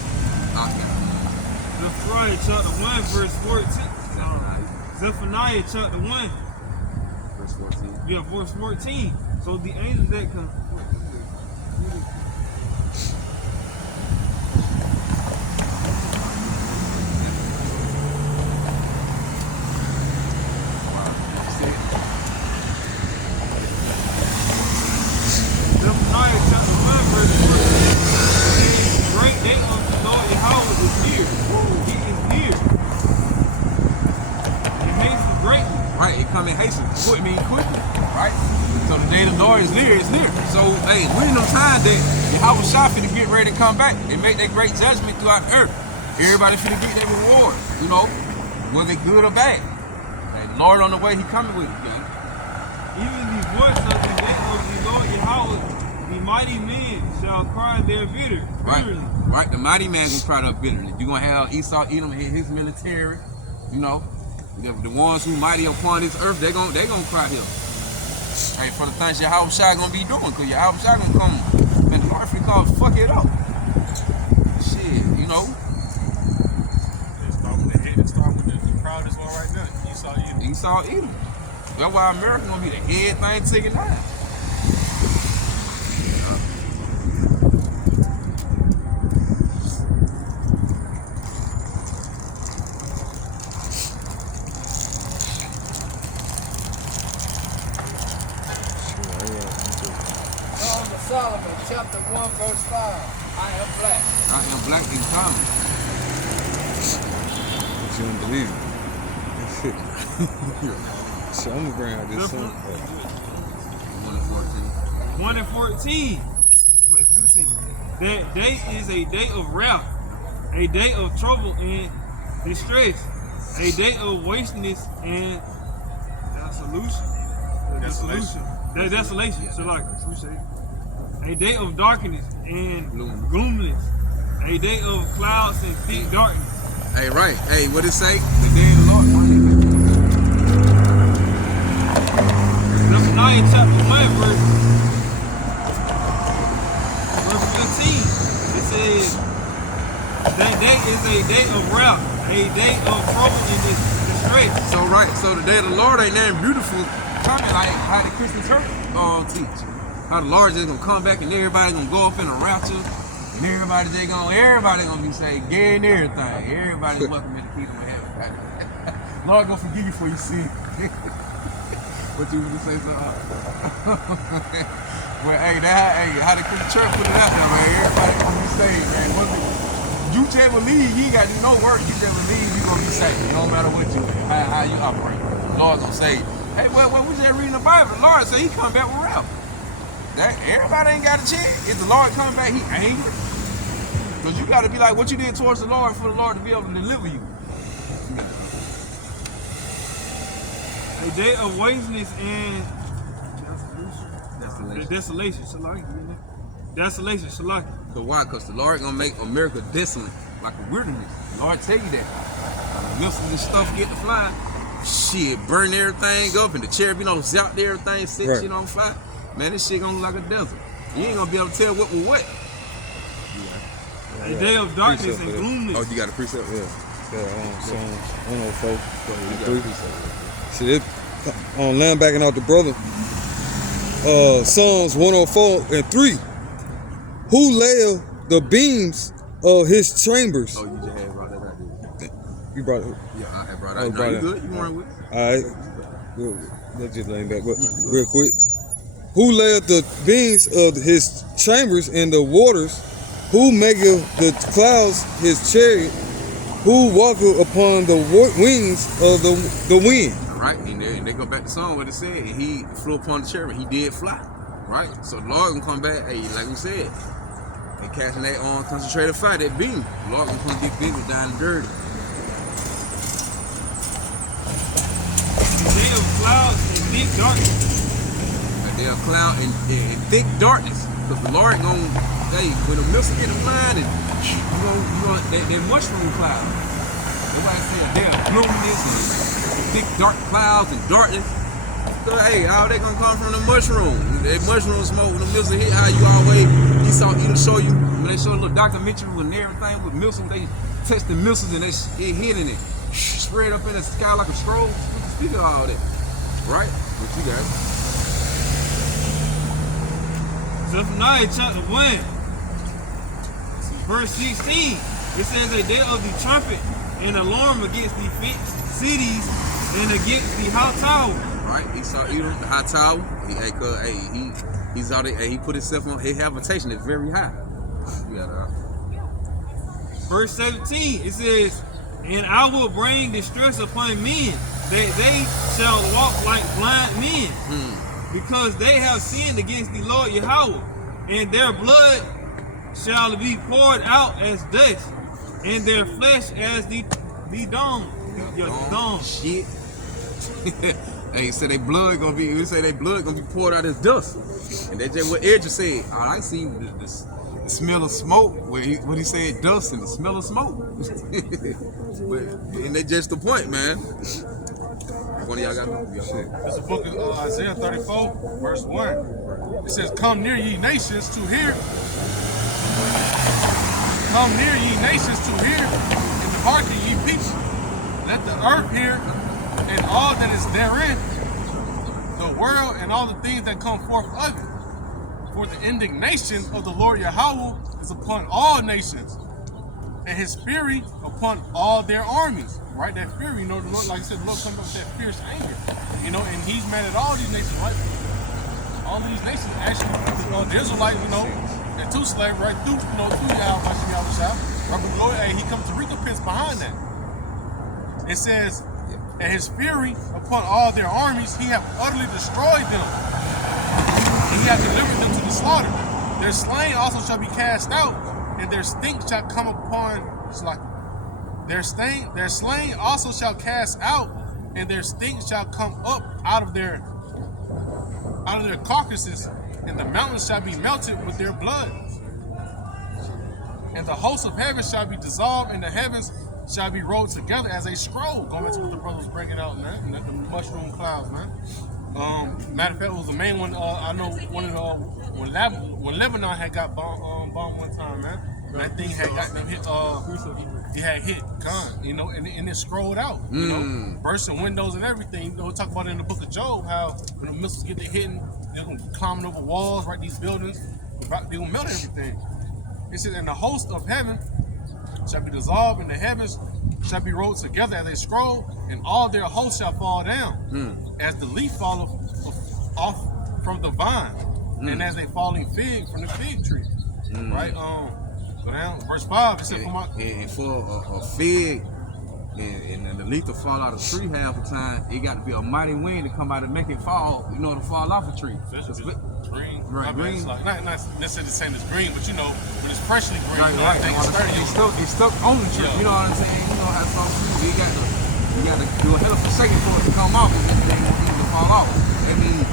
Zephaniah chapter 1, verse 14. Zephaniah chapter 1. Verse 14. Yeah, verse 14. So the angels that come. Zephaniah chapter 1, verse 14. The great day of the Lord Yahawah is here. He is here. It hastens greatly. Right, it come in hasten. Quick mean quickly. Right? So the day of the Lord is near, it's near. So hey, we're in them time that YAHAWASHI finna get ready to come back. They make that great judgment throughout the earth. Everybody finna get their reward, you know, whether they good or bad. Hey, the Lord on the way, he coming with it, gang. Even the voice of the day of the Lord Yahawah, the mighty men shall cry their bitterly. Right, the mighty man gonna cry up bitterly. You're gonna have Esau, Edom, his military, you know. The ones who mighty upon this earth, they gonna cry here. Hey, for the things YAHAWASHI gonna be doing, cause YAHAWASHI gonna come and the Lord finna come fuck it up. Shit, you know. Start with the proudest one right now. Esau Edom. That's why America gonna be the head thing taken down. Song of Solomon, chapter 1, verse 5. I am black. I am black and common. You don't believe it. So I'm gonna bring out this song. 1 and 14. That day is a day of wrath, a day of trouble and distress, a day of wasteness and desolation. So like, a day of darkness and gloominess, a day of clouds and thick darkness. Hey, right. Hey, what it say? The day of the Lord. Zephaniah chapter 1 verse 15. It says, that day is a day of wrath, a day of trouble and distress. So right, so the day of the Lord ain't nothing beautiful coming like how the Christian church teach. How the Lord just gonna come back and everybody gonna go up in a rapture and everybody gonna be saying gay and everything. Everybody welcome in the kingdom of heaven. Lord gonna forgive you for your sin. What you gonna say so? Well, hey, how the Christian church put it out there, man. Everybody gonna be saved, man. You just believe, you ain't gotta do no work. You just believe you gonna be saved, no matter what you do, how you operate. The Lord gonna say, hey, well, we just reading the Bible. The Lord say he come back with wrath. Everybody ain't got a chance. If the Lord come back, he angry. Because you got to be like what you did towards the Lord for the Lord to be able to deliver you. A day of wasteness and desolation. Desolation. So why? Because the Lord gonna make America desolate, like a wilderness. The Lord tell you that. Missiles and stuff get to fly. Shit, burn everything up, and the cherub, zap everything, set shit on fire. Man, this shit gonna look like a desert. You ain't gonna be able to tell what was what. A day of darkness and gloominess. Oh, you got a precept? Yeah. Psalms 104. See, this, on land backing out the brother. Psalms 104 and 3. Who laid the beams of his chambers? Oh, you just had brought that out, didn't you? You brought it. Yeah, I had brought it out. No, you good? You weren't with it? Alright. Let's just lay back. But real quick. Who laid the beams of his chambers in the waters? Who maketh the clouds his chariot? Who walketh upon the wings of the wind? Right, and they go back to song what it said. And he flew upon the cherub. He did fly. Right? So the Lord gonna come back, hey, like we said, they catching that on concentrated fire, that beam. The Lord gonna come get big with down and dirty. A day of clouds and thick darkness. A day of cloud and thick darkness. Because the Lord gonna, hey, when the missile get in line, and that mushroom cloud. That's why I say a day of gloominess and thick dark clouds and darkness. So hey, how they gonna come from the mushroom? That mushroom smoke when the missile hit, how you always, it'll show you, when they show a little documentary and everything with missiles, they test the missiles and it hit in it. Spread up in the sky like a scroll. What's the speaker of all that? Right? What you got? Zephaniah chapter 1, verse 16. It says a day of the trumpet and alarm against the fenced cities and against the high tower. Right, he saw Edom, the high tower. He's out there. He put himself on his habitation. It's very high. Verse 17. It says, and I will bring distress upon men, that they shall walk like blind men, because they have sinned against the Lord Yahweh, and their blood shall be poured out as dust, and their flesh as the dung. Shit. Hey, he said they blood gonna be poured out as dust. And that's just what Edges said. All I see the the smell of smoke. What he said, dust and the smell of smoke. And that's just the point, man. One of y'all got shit. It's the book of Isaiah 34, verse 1. It says, "Come near ye nations to hear. Come near ye nations to hear, and hearken ye people. Let the earth hear, and all that is therein, the world and all the things that come forth of it. For the indignation of the Lord Yahawah is upon all nations, and his fury upon all their armies." Right, that fury, the Lord, like I said, the Lord comes up with that fierce anger, and he's mad at all these nations, right? All of these nations actually, the Israelites, into slavery, right through, through YAHAWASHI, right? But the Lord, he comes to recompense behind that. It says, "And his fury upon all their armies, he hath utterly destroyed them, and he hath delivered them to the slaughter. Their slain also shall be cast out, and their stink shall come upon," their slain also shall cast out, and their stink shall come up out of their carcasses, and the mountains shall be melted with their blood. And the hosts of heaven shall be dissolved, and the heavens shall be rolled together as a scroll. Going back to what the brother was bringing out, man. The mushroom clouds, man. Matter of fact, it was the main one. I know one of the when Lebanon had got bombed one time, man. That thing had got them hit. It had hit and it scrolled out. Bursting windows and everything. We talk about it in the book of Job how when the missiles get to hitting, they're gonna be climbing over walls, right? These buildings, they're gonna melt everything. It says, "And the host of heaven shall be dissolved, and the heavens shall be rolled together as a scroll, and all their hosts shall fall down, as the leaf falleth off from the vine, and as a falling fig from the fig tree." Right? Go down, verse 5. It said, and for a fig and the leaf to fall out of the tree half the time, it got to be a mighty wind to come out and make it fall, to fall off a tree. Green. Right, green. It's like, not necessarily the same as green, but when it's freshly green, right. It's sturdy. It's stuck on the tree. You know what I'm saying? You know how some trees, you got to do a hell of a second for it to come off, and then to fall off. That means you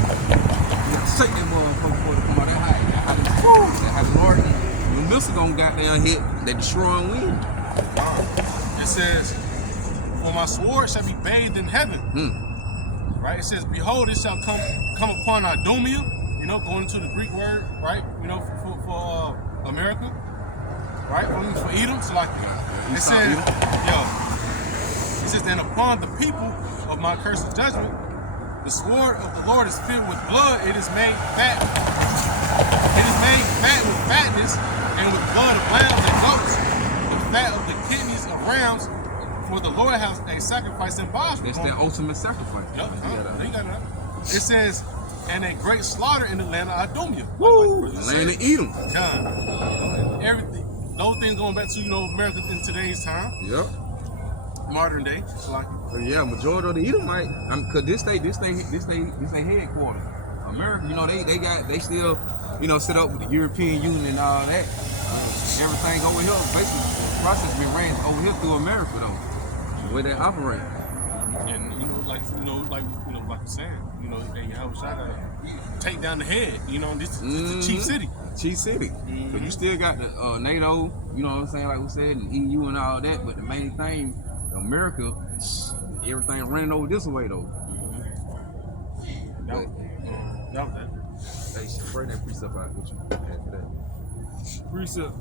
got to shake that motherfucker for it to come out that high. That high Lord. The missile gonna goddamn hit, they destroying wind. It says, "For my sword shall be bathed in heaven." Right? It says, "Behold, it shall come upon Idumea," going into the Greek word, right? For America, right? For Edom, so like it says, it says, "And upon the people of my cursed judgment, the sword of the Lord is filled with blood. It is made fat. It is made fat with fatness, and with blood of lambs and goats, the fat of the kidneys of rams, for the Lord has a sacrifice in Basra." That's their ultimate sacrifice. Yep, you got it. It says, "And a great slaughter in the land of Idumea." Woo! Land of Edom. Everything. Those things going back to America in today's time. Yep. Modern day. It's like majority of the Edomite, cause this they headquarters. America, they still, set up with the European Union and all that. Everything over here, basically, the process been ran over here through America though. The way they operate. And like you're saying, YAHAWASHI gotta take down the head. This is the chief city. Chief city. So you still got the NATO, like we said, and EU and all that, but the main thing, America, everything running over this way though. That was that. Hey, bring that precept out with you. After that. Precept.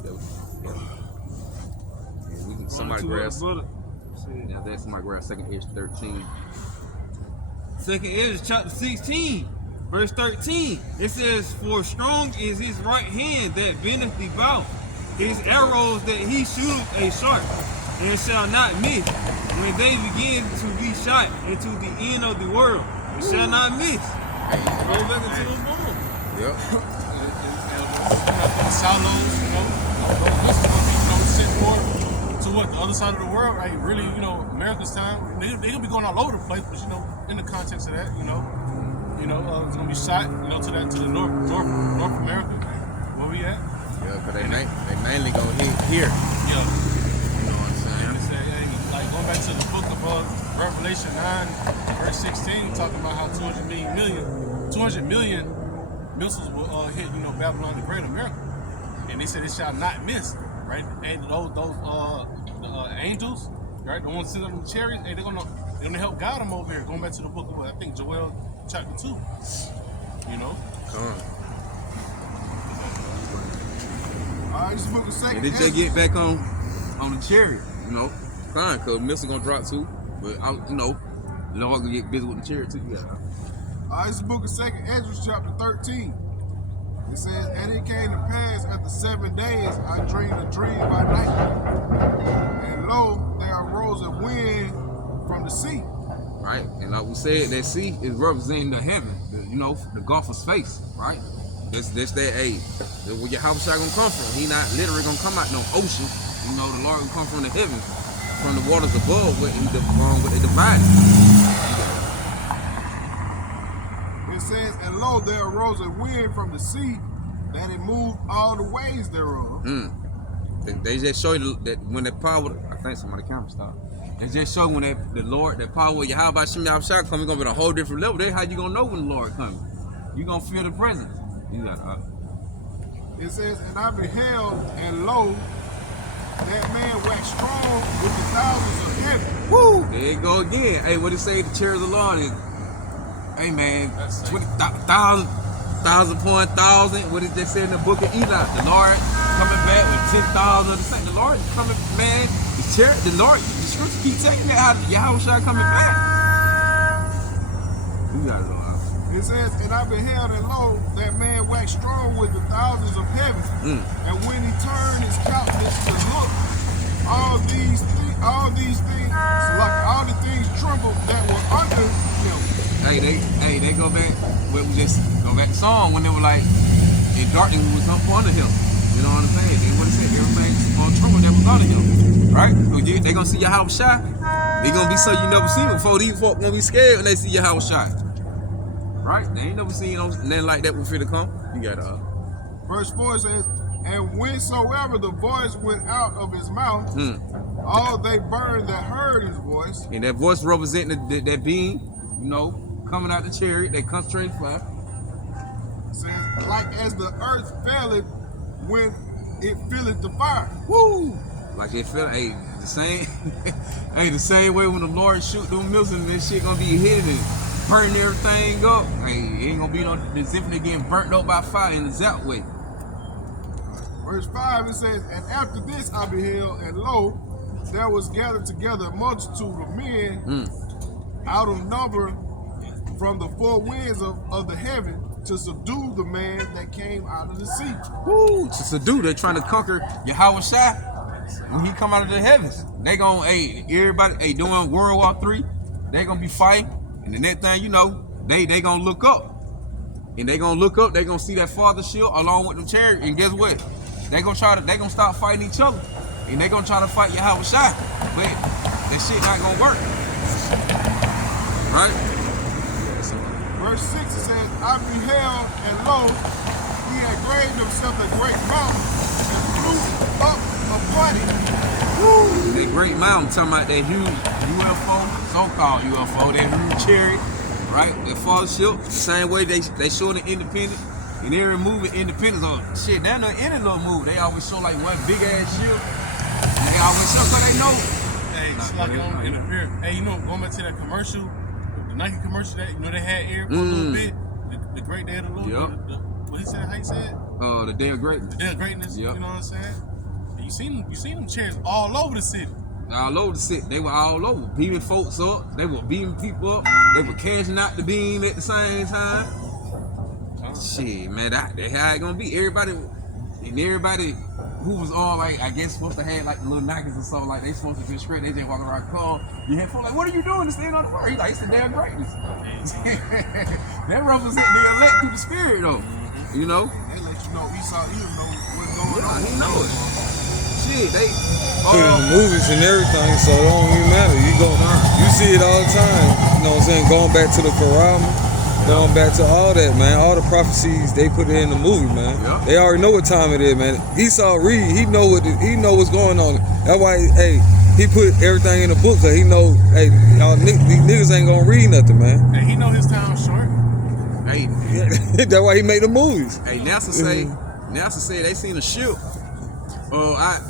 Somebody grab. Somebody grab 2nd Edge 13. 2nd Edge chapter 16, verse 13. It says, "For strong is his right hand that bendeth the bow, his arrows that he shooteth a sharp, and shall not miss. When they begin to be shot into the end of the world, it shall not miss." Go back into the bomb. Yep. The silos, this is gonna be, sent forward to the other side of the world, right? Really, America's time. They gonna be going all over the place, but in the context of that, it's gonna be shot, to the North America. Where we at? Yeah, but they mainly gonna hit here. Yeah. You know what I'm saying? And it said, like going back to the book of Revelation 9, verse 16, talking about how 200 million missiles will hit, Babylon the Great, America. and they said it shall not miss, right? And those the angels, right? The ones sitting on the chariots, hey, they're gonna help guide them over here. Going back to the book of I think Joel chapter 2. You know. Alright, this book of second. And they just get back on the chariot, you know, crying because missile gonna drop too. But you know, the Lord gonna get busy with the chariot too. Yeah. Alright, this book of second Ezra chapter 13. It says, and it came to pass after 7 days I dreamed a dream by night. And lo, there arose a wind from the sea. Right, and like we said, that sea is representing the heaven, you know, the Gulf of space, right? That's that age. Where YAHAWASHI gonna come from. He not literally gonna come out no ocean. You know, the Lord gonna come from the heavens, from the waters above, where they divided. It says, and lo, there arose a wind from the sea, that it moved all the ways thereof. They just show you that when the power, I think somebody camera stopped. They just show when the Lord, the power of YAHAWASHI come, it's gonna be on a whole different level. That's how you gonna know when the Lord coming. You gonna feel the presence. It says, and I beheld, and lo, that man waxed strong with the thousands of heaven. Woo! There you go again. Hey, what it say? The chariot of the Lord is, hey man, 20,000 upon 1,000. What did they say in the book of Enoch? The Lord coming back with 10,000 of the saints. The Lord is coming, man. The chariot, the Lord, the scripture keep taking that how YAHAWASHI coming back. You got it, Lord. It says, and I beheld, and lo, that man waxed strong with the thousands of heaven. And when he turned his countenance to look, all these things, like all the things trembled that were under him. Hey, they go back. We just go back to song when they were like, in darkness was up under him. You know what I'm saying? They would have said everything on trouble that was under him, right? So they gonna see YAHAWASHI. They gonna be so you never seen before. These folk gonna be scared when they see YAHAWASHI. Right? They ain't never seen nothing like that before to come. You got Verse 4 says, and whensoever the voice went out of his mouth, all they burned that heard his voice. And that voice representing that being, you know, coming out the chariot, they concentrate fire. Says, like as the earth faileth when it filleth the fire. Woo! Like it felt, the same, the same way when the Lord shoot them missiles and this shit gonna be hidden and burn everything up. It ain't gonna be no symphony getting burnt up by fire in the zap way. Verse 5 it says, and after this I beheld, and lo, there was gathered together a multitude of men out of number from the four winds of the heaven to subdue the man that came out of the sea. Woo! To subdue, they're trying to conquer YAHAWASHI when he come out of the heavens. They gonna, everybody, doing World War III, they gonna be fighting. And the next thing you know, they gonna look up. And they gonna look up, they gonna see that father shield along with them chariots. And guess what? They gonna start fighting each other. And they gonna try to fight YAHAWASHI. But that shit not gonna work. Right? Verse 6 it says, I beheld, and lo, he had graved himself a great mountain and flew up upon it. Woo! That great mountain, talking about that huge UFO, so-called UFO, that huge chariot, right? That father ship, the same way they show the Independence, and every movie Independence, shit, they're not any little movie. They always show like one big ass ship, and they always show because they know. Hey, it's like in the beer. Hey, you know, going back to that commercial, the Nike commercial that, you know, they had air for a little bit, the great day of the Lord. Yep. What he said, how you said? The day of greatness. The day of greatness, yep. You know what I'm saying? You seen them chairs all over the city. All over the city. They were all over. Beaming folks up. They were beaming people up. They were cashing out the beam at the same time. Shit, man, that's how it gonna be. Everybody who was all like, I guess supposed to have like the little Nikes or something, like they supposed to be straight, they just walking around car. You hear folks like, what are you doing to stand on the word? He's like, it's the damn greatness. That represents the elect through the spirit though. You know? They let you know Esau, he don't know what's going on. He know it. Shit, they put in the movies and everything, so it don't even matter. You see it all the time. You know what I'm saying? Going back to the Quran, going back to all that, man. All the prophecies, they put it in the movie, man. Yep. They already know what time it is, man. Esau read, he know what's going on. That's why, he put everything in the book, so he know, y'all these niggas ain't gonna read nothing, man. Hey, he know his time short. Hey, that's why he made the movies. Hey, NASA NASA said they seen a ship.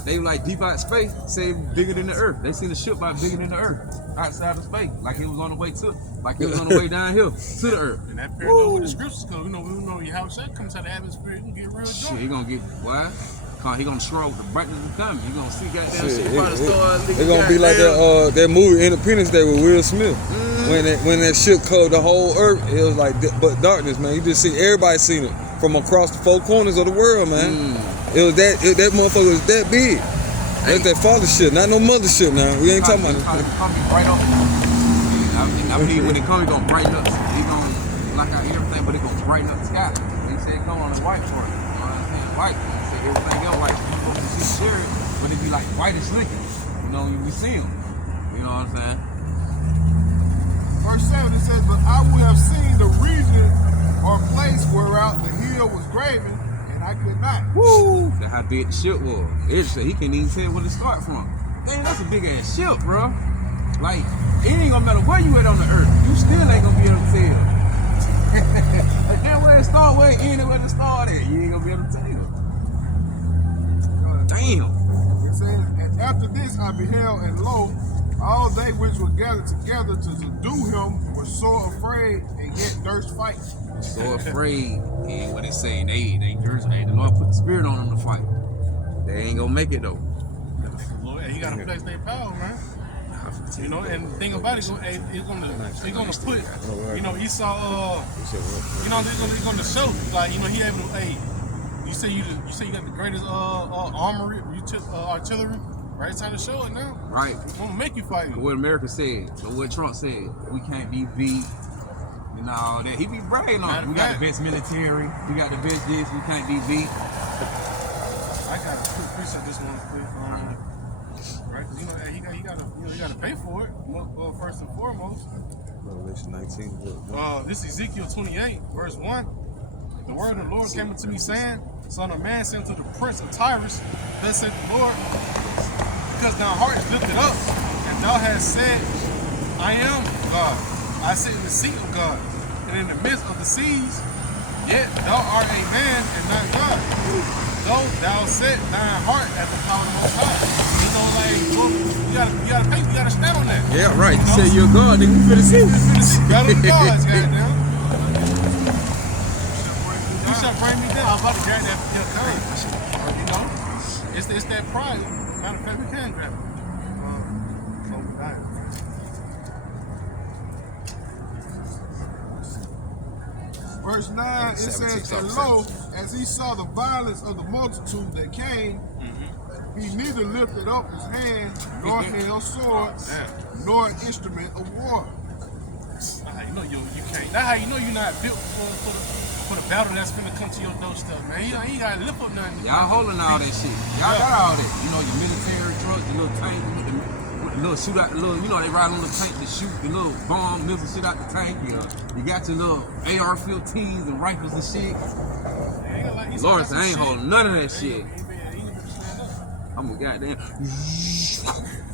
They like deep out space, say bigger than the Earth. They seen a ship about bigger than the Earth outside of space, like it was on the way down here to the Earth. And that parallel with the scriptures, because we know YAHAWASHI comes out of the atmosphere, he gonna get real Shit, drunk. he gonna get why? He gonna stroll the brightness is coming. He gonna see goddamn shit about to start. It's gonna be like that movie Independence Day with Will Smith. When that ship covered the whole earth, it was like but darkness, man. You just see everybody seen it from across the four corners of the world, man. It was that motherfucker was that big. That's that father shit, not no mother shit. Now we ain't talking about it. Coming bright up. I mean, when it comes, it gonna brighten up. It gonna block out everything, but it gonna brighten up the sky. They said come on the white part. You know what I'm saying? White. They said everything else white. You supposed to see cherry, but it be like white as liquor. You know, we see them. You know what I'm saying? Verse 7 it says, but I would have seen the region or place whereout the hill was graven, and I could not. Woo! That's how big the ship was. He can't even tell where to start from. Man, that's a big ass ship, bro. Like, it ain't gonna matter where you at on the earth. You still ain't gonna be able to tell. Like, damn, where it start, where it end, and where it start at. You ain't gonna be able to tell. Damn. It says, and after this I beheld, and lo, all they which were gathered together to subdue him were so afraid, and yet durst fight. So afraid, and what they say, they durst. Hey, the Lord put the spirit on them to fight. They ain't gonna make it though. Lord, he got to place their power, man. You know, and the thing about it, he's gonna put, you know, Esau, you know, he's gonna show, like, you know, he able to, hey, you say you got the greatest armory, artillery, right? It's time to show it now. Right. It's gonna make you fight. What America said, or what Trump said, we can't be beat. You know, all that. He be bragging on it. We got the best military. We got the best this. We can't be beat. I got to appreciate this one quick. Right? Because, you know, he got to pay for it, first and foremost. Revelation 19. This is Ezekiel 28, verse 1. The word of the Lord came unto me, saying, Son of man, send to the prince of Tyrus, thus saith the Lord, because thou heart is lifted up, and thou hast said, I am God. I sit in the seat of God, and in the midst of the seas, yet thou art a man and not God. Though thou set thine heart at the power of the Most High. You know, like, well, you gotta stand on that. Yeah, right. You say you're God, then you finna see. Better than God's, goddamn. You shall bring me down. I was about to grab that courage. You know, it's that pride. Matter of fact, we can grab it. Verse 9, it says, and lo, as he saw the violence of the multitude that came, he neither lifted up his hand, nor held swords, nor an instrument of war. That's how you know you can't. That's how you know you're not built for the battle that's finna come to your doorstep, man. You ain't gotta lift up nothing. Y'all holding all that shit. Y'all got all that. You know, your military trucks, the little tank, with the little shoot out the little, you know, they ride on the tank to shoot the little bomb, missile shit out the tank. You got your little AR-15s and rifles and shit. Lawrence, I ain't holding none of that shit. I'm a goddamn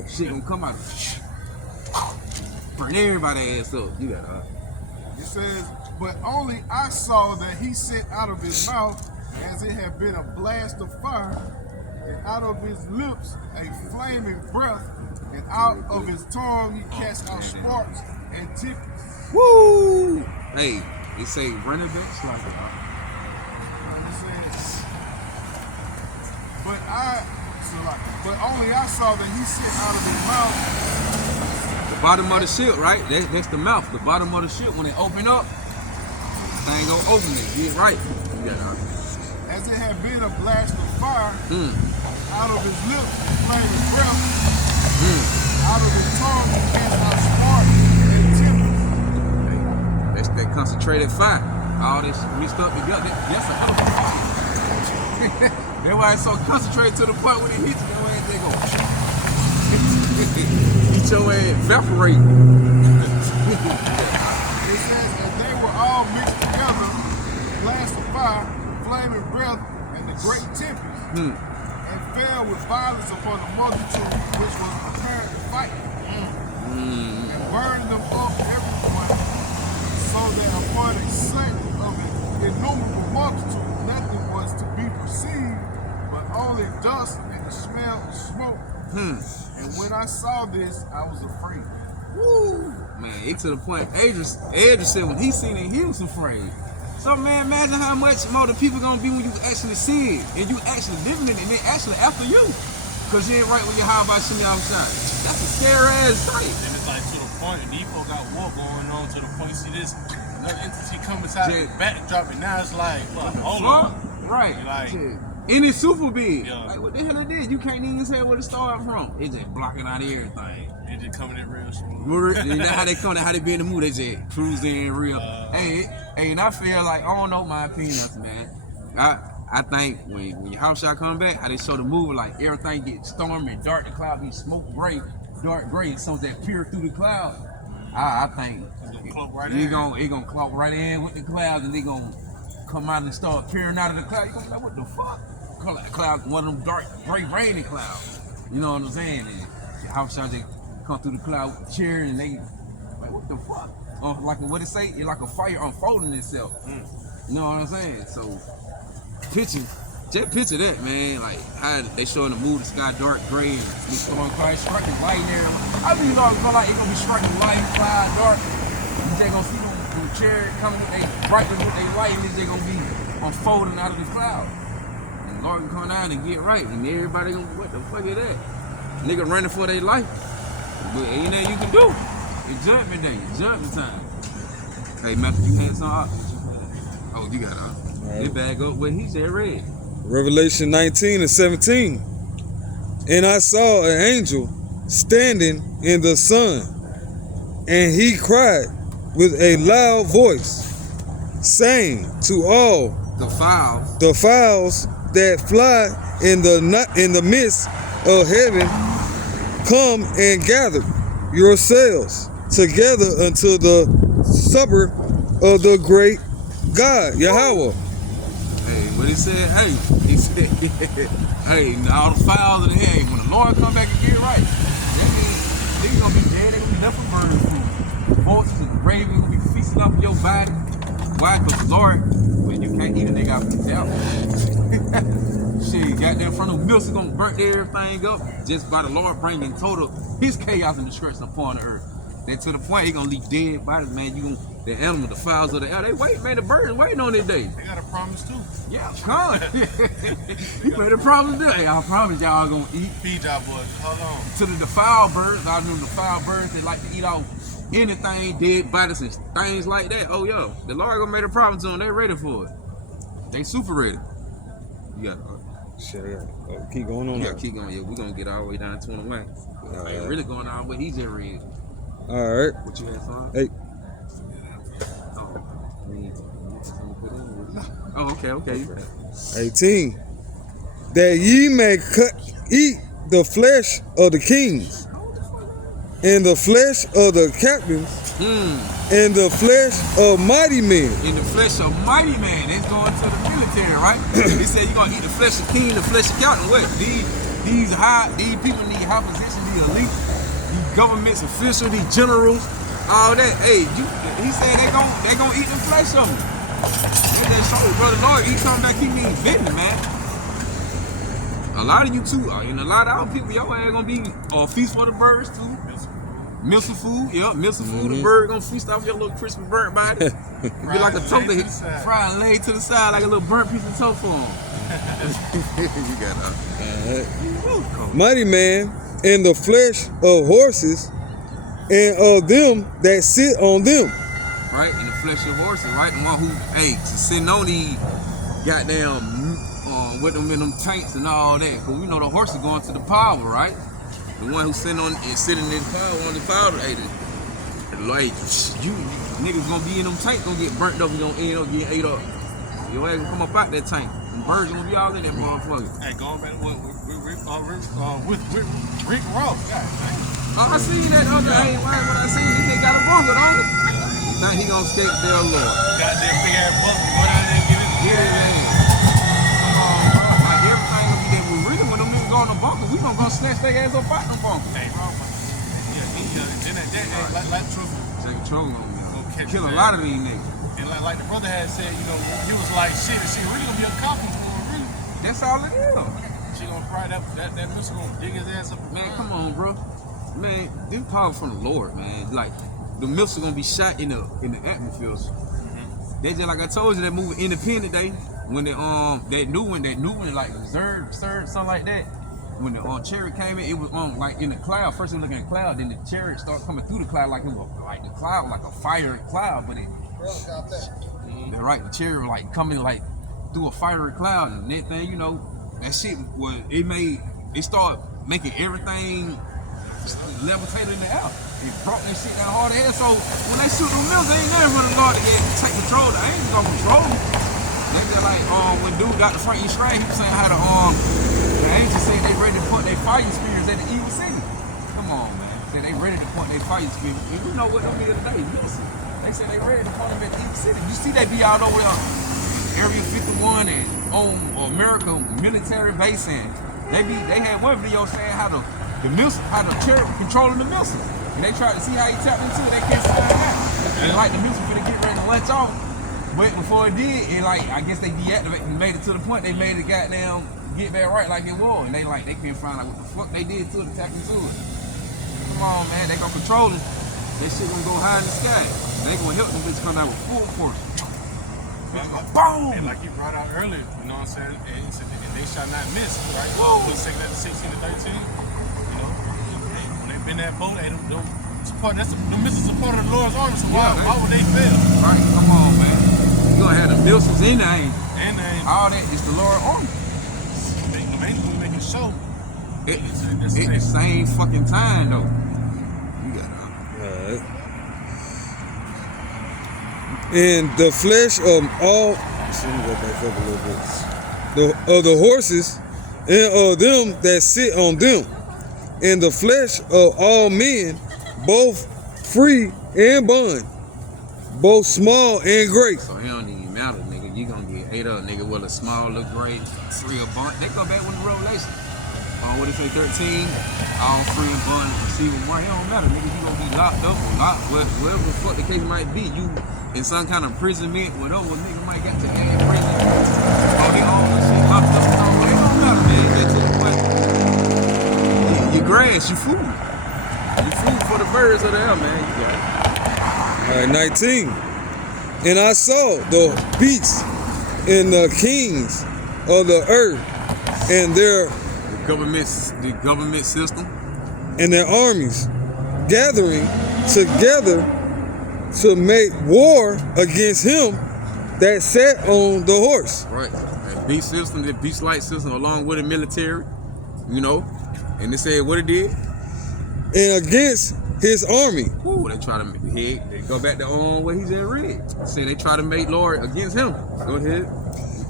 shit gonna come out. Burn everybody ass up. You got It says, but only I saw that he sent out of his mouth as it had been a blast of fire, and out of his lips a flaming breath, and out of his tongue he cast out sparks and tickets. Woo! Hey, they say running back like But only I saw that he sent out of his mouth. the bottom of the ship, right? That's the mouth. The bottom of the ship, when it open up, thing gonna open it. Get right. You got as it had been a blast of fire, out of his lips flaming breath, out of his tongue he cast out sparks and timbers. That's that concentrated fire. All this mixed up together. That's a hell of a fire. That's why it's so concentrated to the point when it hits your ass, they go. Eat your ass, evaporate. It says, and they were all mixed together, blast of fire, flaming breath, and the great tempest, and fell with violence upon the multitude which was prepared to fight, and burned them up everyone, so that upon a sight of an innumerable multitude, nothing was to be perceive, but only dust and the smell of smoke. And when I saw this, I was afraid. Woo! Man, it to the point. Edris said when he seen it, he was afraid. So man, imagine how much more the people gonna be when you actually see it and you actually living it and they actually after you. Cause you ain't right with your YAHAWASHI outside. That's a scary ass sight. And it's like to the point, Depot got war going on to the point you see this another entity come inside the backdrop, and now it's like, hold on. Right. Like, and it's super big. Yeah. Like what the hell it did? You can't even say where it started from. It just blocking out everything. it just coming in real smooth. You know how they come, how they be in the mood, they just cruise in real. Hey, and I feel like, I don't know my opinions, man. I think when your house shot come back, how they show the movie, like everything get stormy and dark, the cloud be smoke gray, dark gray, so that peer through the cloud. I think it gonna cloak right in with the clouds, and they gonna come out and start peering out of the cloud. You gonna be like, what the fuck? Cloud, one of them dark, gray, rainy clouds. You know what I'm saying? And your house shot, they come through the cloud with cheering, and they like, what the fuck? Like what it say? It's like a fire unfolding itself. You know what I'm saying? So. Just picture that, man. Like how they showing the mood, the sky dark gray, and it's going cloudy, striking light there. I mean, you know, it's like it's gonna be striking light, cloud, dark. You just gonna see them chariot coming with they brightly with their light, and they gonna be unfolding out of the cloud. And the Lord can come down and get right, and everybody gonna, what the fuck is that? Nigga running for their life, but ain't nothing you can do. It's judgment day, judgment time. Hey, Matthew, you had something? Oh, you got it. They bag up what he said read. Revelation 19 and 17. And I saw an angel standing in the sun, and he cried with a loud voice, saying to all the fowls that fly in the midst of heaven, come and gather yourselves together unto the supper of the great God, Yahweh. Hey, what he said? Hey, he said, hey, all the fowls of the hay, when the Lord come back and get it right, that means niggas gonna be dead, they gonna be left for burning food. Vultures and ravens gonna be feasting off of your body. Why? Because the Lord, when you can't eat it, they got to be out. Shit, goddamn front of milks is gonna burn everything up just by the Lord bringing total his chaos and destruction upon the earth. Then to the point he gonna leave dead bodies, man. You gonna the animal, the fowls of the air, they wait, man. The birds waiting on this day. They got a promise too. Yeah, come. You made a promise there. Hey, I promise y'all gonna eat. Feed y'all boys. Hold on. To the defiled birds, I know the defiled birds, they like to eat off anything, dead bodies and things like that. Oh yo, the Lord gonna make a promise to them. They ready for it. They super ready. You got Shit, keep going on. Yeah, keep going. Yeah, we're gonna get all the way down to 21. Ain't really going all the way. He just read. All right. What you had, son? Hey. Oh, okay. 18. That ye may eat the flesh of the kings, and the flesh of the captains, and the flesh of mighty men. In the flesh of mighty man, that's going to the military, right? He said you're gonna eat the flesh of king, the flesh of captain. What? These people need high position, these elite, these governments officials, these generals, all that. Hey, he said they gonna eat the flesh of them. That show, brother Lord, he come back, he means business, man. A lot of you too, and a lot of our people, your ass gonna be feast for the birds too. Missile food, yep, missile food. The bird gonna feast off your little crispy burnt body. It'd be like a tofu, fried and laid to the side like a little burnt piece of tofu on. You got mighty man, and the flesh of horses, and of them that sit on them. Right, in the flesh of horses, right? The one who, sitting on these goddamn, with them in them tanks and all that. Cause we know the horse is going to the power, right? The one who's sitting in the power on the power, like you niggas gonna be in them tanks, gonna get burnt up, and gonna end up getting ate up. Your ass gonna come up out that tank. Them birds gonna be all in that motherfucker. Hey, going back with Rick Ross. I seen that other when I seen he got a bunker, don't he? Now he gonna escape their Lord. Got that big ass bunker, go down there and get it. Like everything gonna be there. We really, when them niggas go in the bunker, we gonna go snatch their ass up out the bunker. Hey, like trouble. Take trouble on me. Kill a lot of these niggas. And like the brother had said, he was like, shit, really gonna be a copy for him, really. That's all it is. She gonna fry that missile gonna dig his ass up. Man, come on, bro. Man, this power from the Lord, man. Like the missile gonna be shot in the atmosphere. They just like I told you that movie Independent Day when that new one like Zerd, something like that. When the chariot came in, it was like in the cloud. First it was looking at the cloud, then the chariot started coming through the cloud like it was like the cloud, like a fire cloud, but it. Right, the chariot was like coming like through a fiery cloud, and that thing, you know, that shit was it started making everything levitated in the air. It brought that shit down hard as hell. So when they shoot the mills, they ain't never for the Lord to take control. They ain't gonna control them. They just like when dude got the Frank E. Scrag, he was saying how the angels say they ready to put their fire spirits at the evil city. Come on, man. Say they ready to point their fire spirits. And you know what them is today? Listen. They say they ready to point them at the evil city. You see they be out over there, Area 51 and on America military base, and they had one video saying how the chariot controlling the missiles. And they tried to see how he tapped into it, they can't see how that. And like the missile finna get ready to launch off. But before it did, I guess they deactivated and made it to the point they made it goddamn get back right like it was. And they couldn't find out what the fuck they did to it to tap into it. Come on, man, they gonna control it. That shit gonna go high in the sky. They gonna help them bitches come out with full force. Boom! And like you brought out earlier, you know what I'm saying? And he said, and they shall not miss, right? Whoa. 16 to 13. You know, when they been that boat, them missiles are part of the Lord's army, so why would they fail? Right, come on, man. You gonna have the missiles in the angel. And the angel. All that is the Lord's army. They gonna make it show. It's the same fucking time though. You got Alright. And the flesh of all, let me go back up a little bit. Of the horses and of them that sit on them, and the flesh of all men, both free and bond, both small and great. So it don't even matter, nigga. You gonna get ate up, nigga. Whether small or great, free or bond. They go back with the Revelation. What it say, 13, all free and bond, receiving one. It don't matter, nigga. You gonna be locked up or whatever the fuck the case might be. You in some kind of imprisonment, whatever, nigga might get to add prison. They all this shit locked up. It don't matter, man. Get to the point. Your grass, you food. You food for the birds of the air, man. You got it. All right, 19. And I saw the beasts and the kings of the earth and their the government system and their armies gathering together to make war against him that sat on the horse. Right. That beast system, that beast-like system, along with the military, you know. And they said what it did. And against his army. Ooh, they try to they go back to what he just read. Say they try to make Lord against him. Go ahead.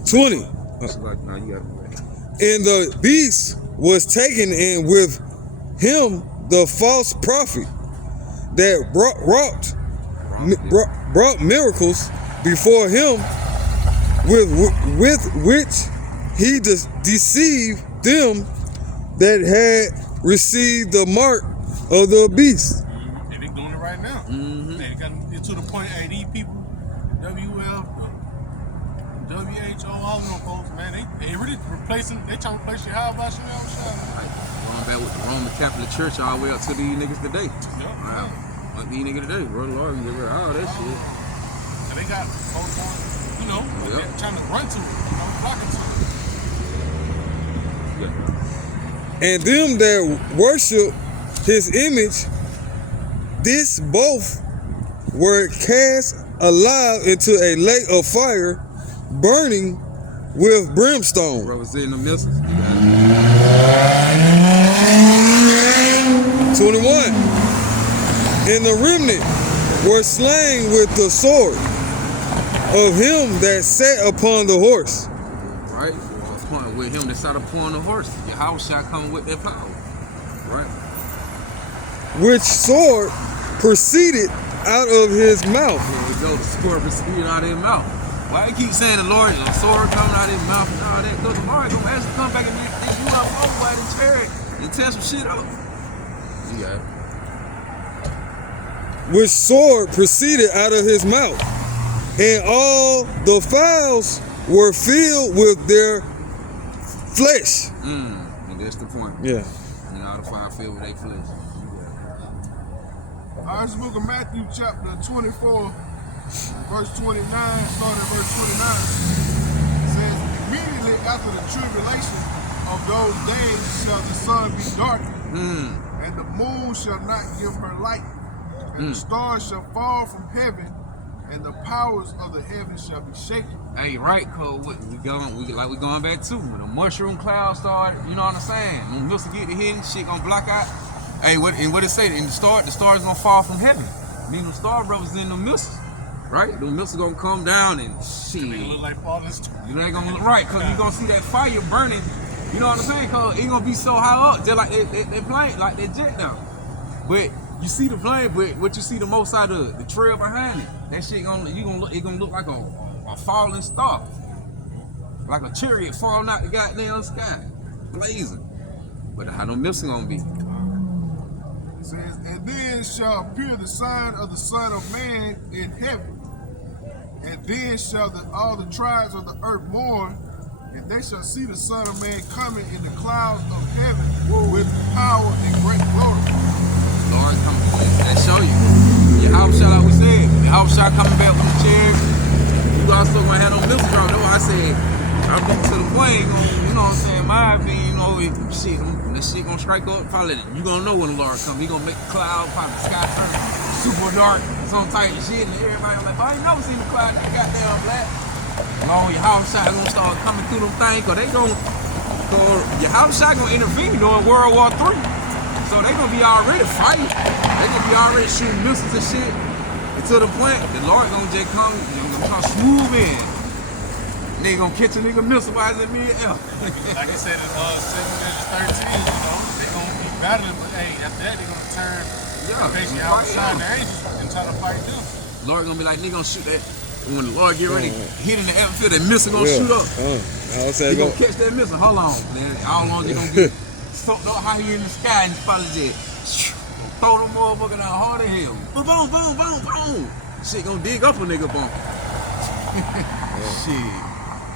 20. No, you got it. And the beast was taken in with him the false prophet that brought miracles before him, with which he deceived them that had received the mark of the beast. And they doing it right now. Mm-hmm. They got it to the point, hey, these people, WL, WHO, all them folks, man, they really replacing, they trying to replace YAHAWASHI. Going back with the Roman Catholic Church all the way up to these niggas today. Yeah. Like these niggas today, bro, Lord, you get rid of all that shit. And they got folks on, you know, they're trying to run to it, you know, flocking to it. Yeah. And them that worship his image, this both were cast alive into a lake of fire, burning with brimstone. Representing the missiles. 21. And the remnant were slain with the sword of him that sat upon the horse. Right? With him that sat upon the horse. YAHAWASHI coming with that power. Right? Which sword proceeded out of his mouth. There we go, the sword proceeded out of his mouth. Why you keep saying the Lord, the sword coming out of his mouth and all that? Because the Lord gonna actually come back and make you up over the chariot and tear some shit up. Yeah. Which sword proceeded out of his mouth, and all the fowls were filled with their flesh. And that's the point. Yeah. And all the fire filled with their flesh. This book of Matthew, chapter 24, verse 29, starting at verse 29, says, immediately after the tribulation of those days shall the sun be darkened, and the moon shall not give her light, and the stars shall fall from heaven, and the powers of the heavens shall be shaken. Hey, right, cuz we going back to when the mushroom cloud started, you know what I'm saying? When missiles get to hitting, shit gonna block out. Hey, what it say? In the stars gonna fall from heaven. Meaning the star represent the missiles, right? The missiles gonna come down and shit. They look like falling stars. You know they gonna look right, cause you gonna see that fire burning. You know what I'm saying? Cause it gonna be so high up, just like they plane, like that jet down. But you see the plane, but what you see the most out of the trail behind it, that shit it gonna look like a falling star, like a chariot falling out the goddamn sky, blazing. But how no missing gonna be? It says, and then shall appear the sign of the Son of Man in heaven, and then shall all the tribes of the earth mourn, and they shall see the Son of Man coming in the clouds of heaven with power and great glory. Lord, come that show you. YAHAWASHI, like we said, YAHAWASHI coming back from the chair. You also gonna have no missile drone. That's why I said I'm getting to the point. You know what I'm saying? My opinion, you know, that shit gonna strike up. Probably you gonna know when the Lord come. He gonna make the cloud, probably the sky turn super dark, some type of shit, and everybody like, I ain't never seen the cloud that goddamn black. Long YAHAWASHI gonna start coming through them things, cause YAHAWASHI gonna intervene during World War III. So they gonna be already fighting. They gonna be already shooting missiles and shit. And to the point, the Lord gonna just come, gonna try to swoop in. They gonna catch a nigga missile while it's in mid-air. Like I said in 7 Hedges 13, you know, they gonna be battling, but hey, after that they gonna turn facing outside the angels and try to fight them. Lord gonna be like, nigga gonna shoot that. When the Lord get ready, hit in the atmosphere, that missile gonna shoot up. He gonna catch that missile. Hold on, man. How long it gonna get soaked up how he in the sky and probably just throw them motherfucker down hard as hell. Boom, boom, boom, boom, boom. Shit gonna dig up a nigga bump.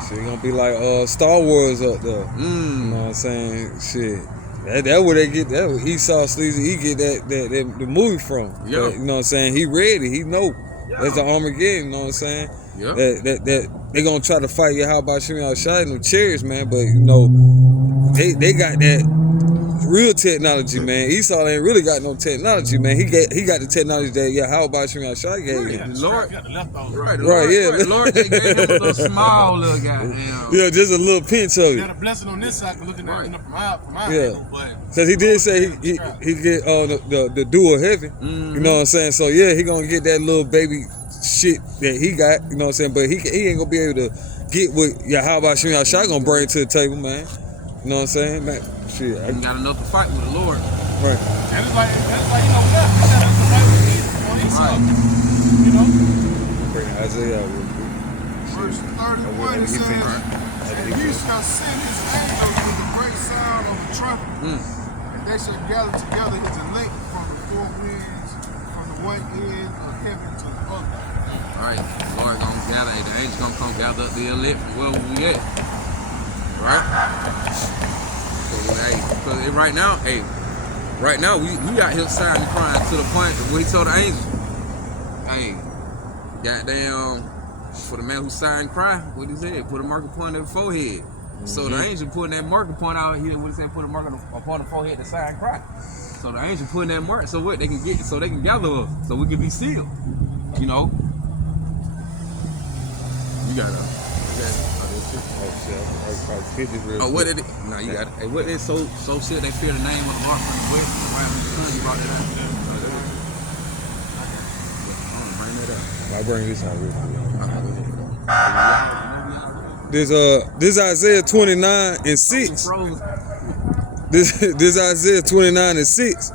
Shit gonna be like Star Wars up there. You know what I'm saying? Shit. That's where they get that. Esau Sleazy, he get that the movie from. Yeah. But, you know what I'm saying? He ready. He know. That's the Armageddon. You know what I'm saying? Yeah. That they gonna try to fight YAHAWASHI in them chariots, man. But you know, they got that real technology, man. Esau ain't really got no technology, man. He got the technology that YAHAWASHI gave him. Lord, got the leftovers. right, yeah. Lord, they gave him a little small little goddamn. Yeah, just a little pinch of Got it. a blessing on this side, looking at from my Yeah. angle, but Cause he did say he get the dual heaven. You know what I'm saying? So yeah, he gonna get that little baby shit that he got. You know what I'm saying? But he ain't gonna be able to get what YAHAWASHI gonna bring to the table, man. You know what I'm saying? Man, shit. You got enough to fight with the Lord. Right. that is like you know what? We got to fight with Jesus on Esau. You know? Bring Isaiah. Verse 31, it says, and he shall send his angels with a great sound of a trumpet, and they shall gather together his elect from the four winds, from the one end of heaven to the other. Right. The Lord gonna gather, the angels gonna come gather up the elect from where we at. Right? So, hey, right now, we out here sighing and crying to the point where he told the angels, hey, goddamn, for the man who sighed and cried, what he said, put a marker point on the forehead. So the angel putting that marker point out here, what he said, put a marker upon the forehead to sigh and cry. So the angel putting that mark, so what they can get, so they can gather us, so we can be sealed. You know? You got oh, what did it? No, you got it. Hey, what is so shit they fear the name of the Lord from the west? Right when the sun, you brought that out. I bring this out real quick. This Isaiah 29 and 6. This Isaiah 29 and 6.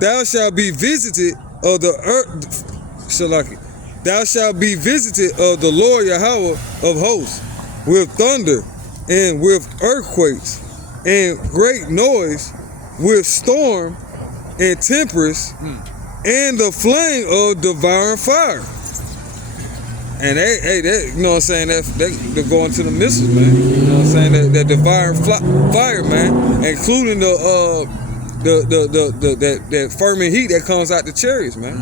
Thou shalt be visited of the earth. Shalaki. Thou shalt be visited of the Lord Yahweh of hosts with thunder and with earthquakes and great noise, with storm and tempest and the flame of devouring fire. And they, you know what I'm saying, they're going to the missiles, man. You know what I'm saying, that devouring fire, man, including that fervent heat that comes out the chariots, man.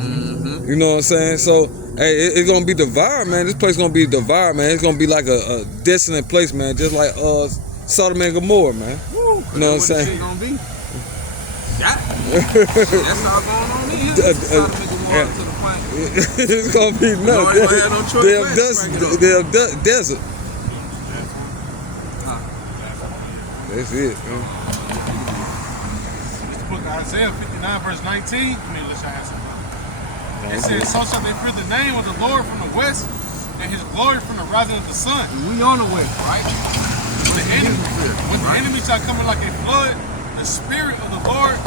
You know what I'm saying? So, hey, it's gonna be devoured, man. This place gonna be devoured, man. It's gonna be like a desolate place, man, just like Sodom and Gomorrah, man. Woo, You know what I'm saying? It's gonna be. That's all going on here. Sodom and Gomorrah to the point. It's gonna be Lord, you ain't had no choice but to break it up. desert. That's it, man. This book of Isaiah 59 verse 19. Let me let y'all have some. It says, so shall they fear the name of the Lord from the west, and his glory from the rising of the sun. We on the way, right? When the enemy shall come in like a flood, the spirit of the Lord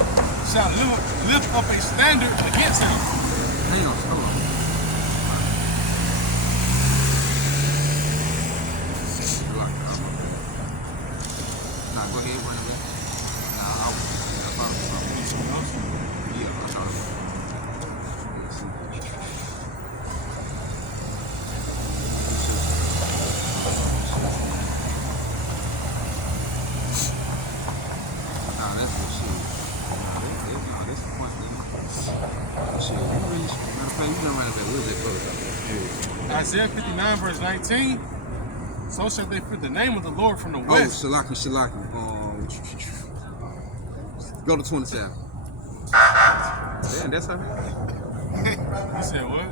shall lift up a standard against him. Hang on, hold on. Nah, go ahead, run it back. Nah, I'll yeah, I'll show it. Nah, that's the shit. Nah, that's the point. Shit, you really, matter of fact, you done ran it back. Where's that close? Isaiah 59 verse 19. So shall they fear the name of the Lord from the Oh, west. Shalaki. Go to 27. Damn, that's her. You said what?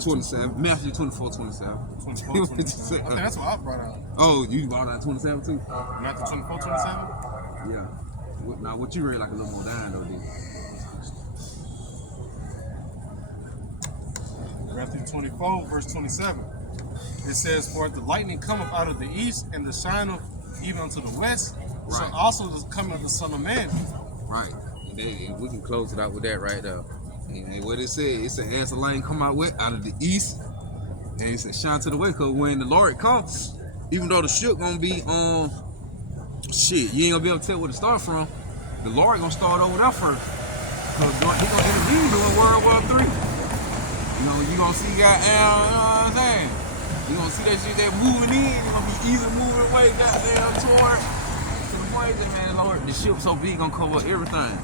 27. Matthew 24, 27. 24, 27. I think that's what I brought out. Oh, you brought out 27 too? Matthew 24, 27? Yeah. Now, what you read like a little more down though, dude? Matthew 24, verse 27. It says, for the lightning cometh out of the east, and the shineth even unto the west. So Right. also the coming of the Son of Man. Right. And then we can close it out with that right there. And what it said as the light come out of the east, and it said shine to the west, because when the Lord comes, even though the ship gonna be shit, you ain't gonna be able to tell where to start from. The Lord gonna start over there first, because he gonna intervene during World War III. You know, you gonna see goddamn, you know what I'm saying? You gonna see that shit that moving in, you gonna be easy moving away goddamn toward to the point that, man, Lord, the ship so big gonna cover everything.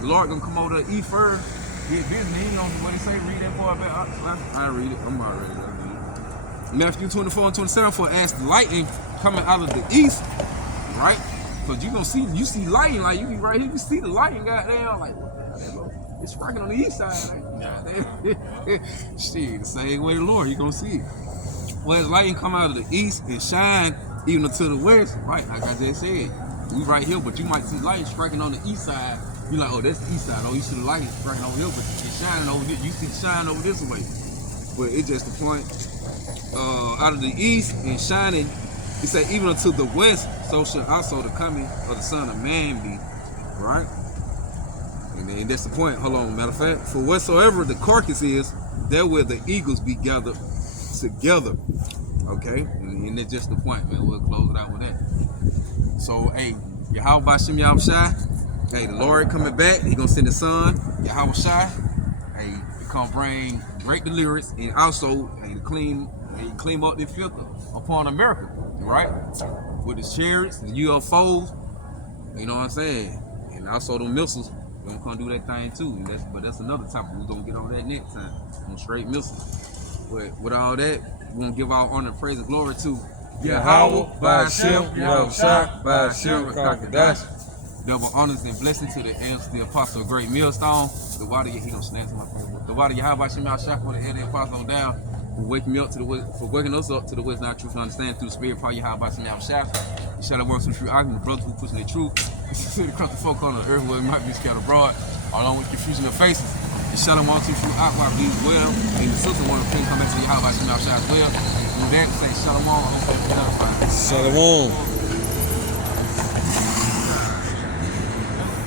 The Lord gonna come over to eat first, get business. He don't what he say, read that part back. I read it. I'm already read it. Matthew 24 and 27, for as the lightning coming out of the east, right? Cause you gonna see, you see lightning, like you be right here, you see the lightning goddamn, like what the hell, bro? It's striking on the east side. Like, shit, the same way the Lord, you gonna see it. Well, as lightning come out of the east and shine even to the west, right? Like I just said, we right here, but you might see light striking on the east side. You like, oh, that's the east side. Oh, you see the light striking over here, but it's shining over here. You see it shine over this way. But it's just the point. Out of the east and shining, it said even unto the west, so shall also the coming of the Son of Man be. Right? And that's the point. Hold on, matter of fact, for whatsoever the carcass is, there will the eagles be gathered together. Okay? And that's just the point, man. We'll close it out with that. So, hey, YAHAWASHI, hey, the Lord coming back. He gonna send his son, YAHAWASHI, hey, to come bring great deliverance and also, hey, to clean up the filter upon America, right? With his chariots, the UFOs, you know what I'm saying? And also the missiles, they're gonna come do that thing too. But that's another topic. We're gonna get on that next time. On straight missiles. But with all that, we're gonna give our honor, praise, and glory to Yahawah, by Hashem, Yahawashi, by Hashem, Kakadash. Double honors and blessings to the apostle of Great Millstone. The water, he don't snatch my favorite. The water, Yahawashi, for the head of the apostle down. For waking me up to the west, for waking us up to the west, not truth, and understand through the spirit, power, Yahawashi, the shadow works through true argument, the brothers who pushing the truth. To the crust of folk on the earth where it might be scattered abroad, along with confusion of faces. The shadow wants to true aqua bleeds well, and the sister want to come back to Yahawashi as well. With that, say shalom, I hope that was edified. Shalom.